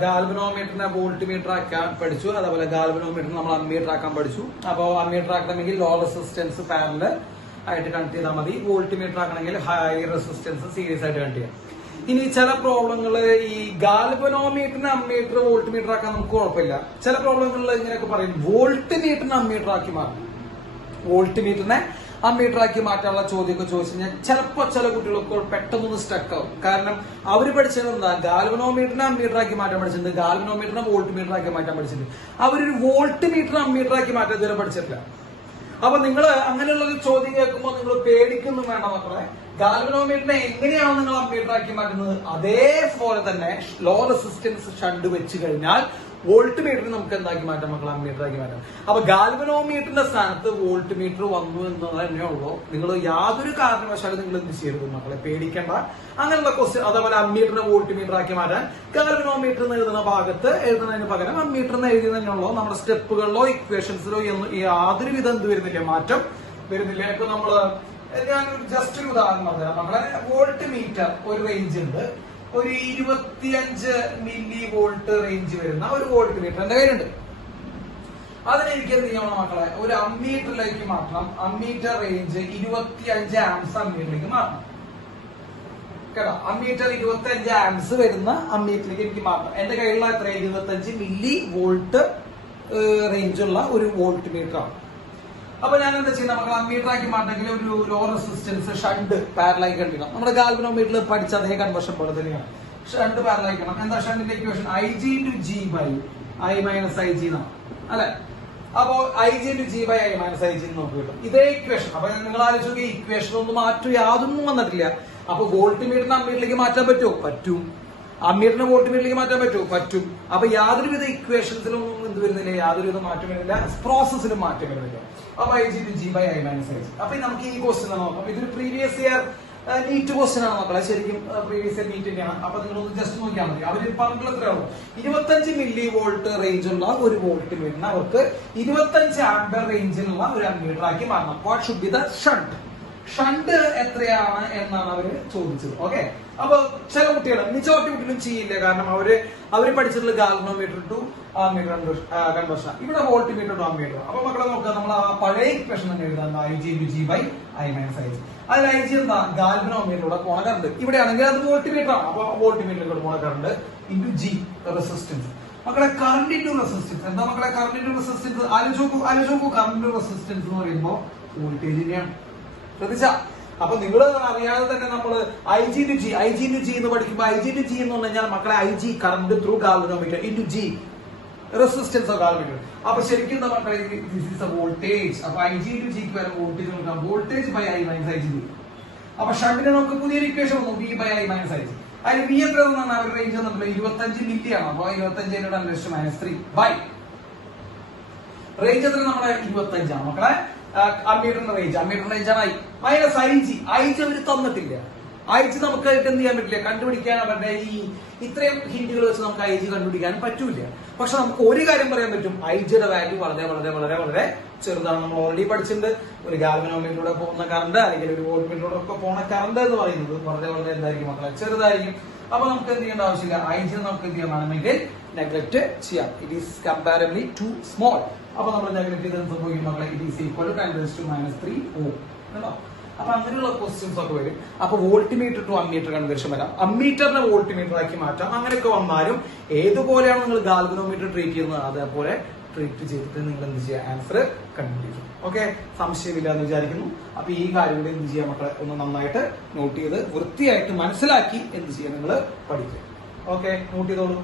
ഗാൽവനോമീറ്ററിനെ വോൾട്ട്മീറ്റർ ആക്കാൻ പഠിച്ചു. അതേപോലെ ഗാൽവനോമീറ്റർ നമ്മൾ അമ്മീറ്റർ ആക്കാൻ പഠിച്ചു. അപ്പൊ അമ്മീറ്റർ ആക്കണമെങ്കിൽ ലോ റെസിസ്റ്റൻസ് പാരലൽ ആയിട്ട് കണക്ട് ചെയ്താൽ മതി. വോൾട്ട്മീറ്റർ ആക്കണമെങ്കിൽ ഹൈ റെസിസ്റ്റൻസ് സീരീസ് ആയിട്ട് കണക്ട് ചെയ്യാം. ഇനി ചില പ്രോബ്ലങ്ങള് ഈ ഗാൽവനോമീറ്ററിനെ അമ്മീറ്റർ വോൾട്ട്മീറ്റർ ആക്കാൻ നമുക്ക് കുഴപ്പമില്ല. ചില പ്രോബ്ലങ്ങളിൽ ഇങ്ങനെയൊക്കെ പറയും വോൾട്ട്മീറ്ററിനെ അമ്മീറ്റർ ആക്കി മാറും. വോൾട്ട്മീറ്ററിനെ അമ്മീറ്റർ ആക്കി മാറ്റാനുള്ള ചോദ്യമൊക്കെ ചോദിച്ചു കഴിഞ്ഞാൽ ചിലപ്പോൾ ചില കുട്ടികൾക്ക് പെട്ടെന്നൊന്ന് സ്റ്റക്ക് ആവും. കാരണം അവര് പഠിച്ചത് എന്താ? ഗാൽവനോമീറ്ററിനെ അമ്മീറ്റർ ആക്കി മാറ്റാൻ പഠിച്ചിട്ടുണ്ട്, ഗാൽവനോമീറ്ററിനെ വോൾട്ട്മീറ്റർ ആക്കി മാറ്റാൻ പഠിച്ചിട്ടുണ്ട്. അവരൊരു വോൾട്ട്മീറ്ററിനെ അമ്മീറ്റർ ആക്കി മാറ്റാൻ ഇതുവരെ പഠിച്ചിട്ടില്ല. അപ്പൊ നിങ്ങൾ അങ്ങനെയുള്ള ഒരു ചോദ്യം കേൾക്കുമ്പോൾ നിങ്ങൾ പേടിക്കൊന്നും വേണ്ട മക്കളെ. ഗാൽവനോമീറ്ററിനെ എങ്ങനെയാണ് നിങ്ങൾ അമ്മീറ്റർ ആക്കി മാറ്റുന്നത്? അതേപോലെ തന്നെ ലോ റെസിസ്റ്റൻസ് ഷണ്ട് വെച്ച് കഴിഞ്ഞാൽ വോൾട്ട്മീറ്ററിന് നമുക്ക് എന്താക്കി മാറ്റാം മക്കളെ? അമ്മീറ്റർ ആക്കി മാറ്റാം. അപ്പൊ ഗാൽവനോമീറ്ററിന്റെ സ്ഥാനത്ത് വോൾട്ട്മീറ്റർ വന്നു എന്നത് തന്നെ ഉള്ളൂ. നിങ്ങൾ യാതൊരു കാരണവശാലും നിങ്ങൾ എന്ത് ചെയ്യരുത് മക്കളെ, പേടിക്കേണ്ട. അങ്ങനെയുള്ള ക്വസ്റ്റ്യൻ അതേപോലെ അമ്മീറ്ററിനെ വോൾട്ട്മീറ്റർ ആക്കി മാറ്റാൻ ഗാൽവനോമീറ്റർ എന്ന് എഴുതുന്ന ഭാഗത്ത് എഴുതുന്നതിന് പകരം അമ്മീറ്റർ എന്ന് എഴുതി തന്നെയുള്ളൂ. നമ്മുടെ സ്റ്റെപ്പുകളിലോ ഇക്വേഷൻസിലോ യാതൊരു വിധം എന്ത് വരുന്നില്ല, മാറ്റം വരുന്നില്ല. ഇപ്പൊ നമ്മള് ഞാൻ ജസ്റ്റ് ഒരു ഉദാഹരണം പറഞ്ഞുതരാം മക്കളെ. വോൾട്ട്മീറ്റർ ഒരു റേഞ്ച് ഉണ്ട്, ഒരു 25 മില്ലി വോൾട്ട് റേഞ്ച് വരുന്ന ഒരു വോൾട്ട്മീറ്റർ എന്റെ കയ്യിലുണ്ട്. അതിനെനിക്ക് എന്ത് ചെയ്യണം മക്കളെ? ഒരു അമ്മീറ്ററിലേക്ക് മാറ്റണം. അമ്മീറ്റർ റേഞ്ച് 25 ആംസ് അമ്മീറ്ററിലേക്ക് മാറ്റണം. കേട്ടോ, അമ്മീറ്റർ 25 ആംസ് വരുന്ന അമ്മീറ്ററിലേക്ക് എനിക്ക് മാറ്റണം. എന്റെ കയ്യിലുള്ള എത്ര? 25 മില്ലി വോൾട്ട് റേഞ്ചുള്ള ഒരു വോൾട്ട്മീറ്റർ ആണ്. അപ്പൊ ഞാൻ എന്താ ചെയ്യുന്നത്, നമുക്ക് അമ്മീറ്റർ ആക്കി മാറ്റണമെങ്കിൽ ഒരു ലോ റെസിസ്റ്റൻസ് ഷണ്ട് പാരലായി കണ്ടിരിക്കണം. നമ്മുടെ ഗാൽവനോമീറ്ററിൽ പഠിച്ച അതേ കൺവേർഷൻ പോലെ തന്നെയാണ്. ഷണ്ട് പാരലായിക്കണം. എന്താ ഷണ്ടിന്റെ equation? IG into G by I minus IG എന്നാണ് അല്ലെ. അപ്പോ IG into G by I minus IG നോക്കി കിട്ടും. ഇതേ ഇക്വേഷൻ. അപ്പൊ നിങ്ങൾ ആലോചിച്ച് ഇക്വേഷൻ ഒന്നും മാറ്റും യാതൊന്നും വന്നിട്ടില്ല. അപ്പൊ വോൾട്ട് മീറ്ററിന് അമ്മീറ്ററിലേക്ക് മാറ്റാൻ പറ്റുമോ? പറ്റും. അമ്മീറ്ററിന് വോൾട്ട് മീറ്ററിലേക്ക് മാറ്റാൻ പറ്റുമോ? പറ്റും. അപ്പൊ യാതൊരുവിധ ഇക്വേഷൻസിലൊന്നും എന്ത് വരുന്നില്ല, യാതൊരുവിധ മാറ്റം വരുന്നില്ല, പ്രോസസ്സിലും മാറ്റം വരുന്നില്ല. അപ്പൊ IG into G by I minus IG. അപ്പൊ നമുക്ക് ഈ ക്വസ്റ്റ്യൻ നോക്കാം. ഇതൊരു പ്രീവിയസ് ഇയർ നീറ്റ് ക്വസ്റ്റ്യൻ ആണ് മക്കളെ, ശരിക്കും പ്രീവിയസ് ഇയർ നീറ്റിന്റെയാണ്. അപ്പൊ നിങ്ങളൊന്ന് ജസ്റ്റ് നോക്കിയാൽ മതി. അവര് പറഞ്ഞിട്ടുള്ള എത്രയാവും? 25 മില്ലി വോൾട്ട് റേഞ്ചുള്ള ഒരു വോൾട്ട് മീറ്ററിന് അവർക്ക് 25 ആംപിയർ റേഞ്ചിലുള്ള ഒരു അമ്മീറ്റർ ആക്കി മാറണം. What should be the shunt? Shunt എത്രയാണ് എന്നാണ് അവര് ചോദിച്ചത്. ഓക്കെ. അപ്പൊ ചില കുട്ടികൾ മിച്ചോട്ടി കുട്ടികളും ചെയ്യില്ല, കാരണം അവര് പഠിച്ചിട്ടുള്ള ഗാൽവനോമീറ്റർ ടു അമ്മീറ്റർ കൺവേർഷൻ. ഇവിടെ വോൾട്ട് മീറ്റർ ടു അമ്മീറ്റർ. അപ്പൊ മക്കളെ നോക്കുക, നമ്മൾ ആ പഴയ ഇക്വേഷൻ തന്നെ എഴുതാം. IG into G by I minus IG. അതിൽ IG എന്താ? ഗാൽവനോമീറ്ററിലൂടെ പോണ കറണ്ട്. ഇവിടെ ആണെങ്കിൽ അത് വോൾട്ട് മീറ്റർ ആണ്. അപ്പൊ വോൾട്ട് മീറ്ററിലൂടെ പോണ കറണ്ട് ഇൻറ്റു G റെസിസ്റ്റൻസ്. മക്കളെ കറണ്ട് ഇൻറ്റു റെസിസ്റ്റൻസ് എന്താ മക്കളെ? കറണ്ട് ഇൻറ്റു റെസിസ്റ്റൻസ് ആലോചിച്ചു. കറണ്ട് റെസിസ്റ്റൻസ് എന്ന് പറയുമ്പോൾ വോൾട്ടേജിനെയാണ്. ശ്രദ്ധിച്ച? അപ്പൊ നിങ്ങൾ അറിയാതെ തന്നെ നമ്മള് IG into G എന്ന് പഠിക്കുമ്പോൾ IG into G എന്ന് പറഞ്ഞു കഴിഞ്ഞാൽ മക്കളെ IG current through galvanometer into G resistance of galvanometer. അപ്പൊ ശരിക്കും എന്താ മക്കളെ? This is a voltage. അപ്പൊ IG into G ക്ക് വരെ വോൾട്ടേജ് നോക്കാം. Voltage by I minus IG. അപ്പൊ ഷണ്ടിന് നമുക്ക് പുതിയൊരു ഇക്വേഷൻ വന്നു, V by I minus IG. അതിൽ V എത്ര എന്നാണ് അവർ റേഞ്ച് തന്നിട്ടുള്ളത്? 25 മില്ലി ആണ്. അപ്പൊ 25 × 10⁻³ ബൈ റേഞ്ച് എത്ര? നമ്മുടെ 25 ആണ് മക്കളെ. അമ്മീറ്ററിന്റെ റേഞ്ച് ആണ് മൈനസ് IG അവര് തന്നിട്ടില്ല. IG നമുക്ക് എന്ത് ചെയ്യാൻ പറ്റില്ല, കണ്ടുപിടിക്കാൻ അവരുടെ ഈ ഇത്രയും ഹിന്റുകൾ വെച്ച് നമുക്ക് IG കണ്ടുപിടിക്കാൻ പറ്റൂല. പക്ഷെ നമുക്ക് ഒരു കാര്യം പറയാൻ പറ്റും, IGയുടെ വാല്യൂ വളരെ വളരെ വളരെ വളരെ ചെറുതാണ്. നമ്മൾ ഓൾറെഡി പഠിച്ചിട്ടുണ്ട്. ഒരു ഗാൽവനോമീറ്ററിലൂടെ പോകുന്ന കറണ്ട് അല്ലെങ്കിൽ ഒരു വോൾട്ട് മീറ്ററിലൂടെ ഒക്കെ പോകുന്ന കറണ്ട് എന്ന് പറയുന്നത് വളരെ വളരെ എന്തായിരിക്കും മക്കളെ? ചെറുതായിരിക്കും. അപ്പൊ നമുക്ക് എന്ത് ചെയ്യേണ്ട ആവശ്യമില്ല. IG നമുക്ക് എന്ത് ചെയ്യാനാണെങ്കിൽ നെഗ്ലക്ട് ചെയ്യാം. It is comparably too small. അപ്പൊ നമ്മൾ നെഗ്ലക്ട് ചെയ്ത് സംഭവിക്കും മക്കളെ? It is equal to 10⁻³ Ohm. അപ്പൊ അങ്ങനെയുള്ള ക്വസ്റ്റ്യൻസ് ഒക്കെ വരും. അപ്പൊ voltmeter to ammeter conversion വരാം. അമ്മീറ്ററിനെ വോൾട്ട് മീറ്റർ ആക്കി മാറ്റാം. അങ്ങനെയൊക്കെ വന്നാലും ഏതുപോലെയാണ് നിങ്ങൾ ഗാൽവനോമീറ്റർ ട്രീറ്റ് ചെയ്യുന്നത് അതേപോലെ ട്രീറ്റ് ചെയ്തിട്ട് നിങ്ങൾ എന്ത് ചെയ്യുക? ആൻസർ കണ്ടുപിടിക്കും. ഓക്കെ, സംശയമില്ല എന്ന് വിചാരിക്കുന്നു. അപ്പൊ ഈ കാര്യം കൂടി എന്ത് ചെയ്യാം മക്കളെ? ഒന്ന് നന്നായിട്ട് നോട്ട് ചെയ്ത് വൃത്തിയായിട്ട് മനസ്സിലാക്കി എന്ത് ചെയ്യാം? നിങ്ങൾ പഠിക്കുക. ഓക്കെ, നോട്ട് ചെയ്തോളൂ.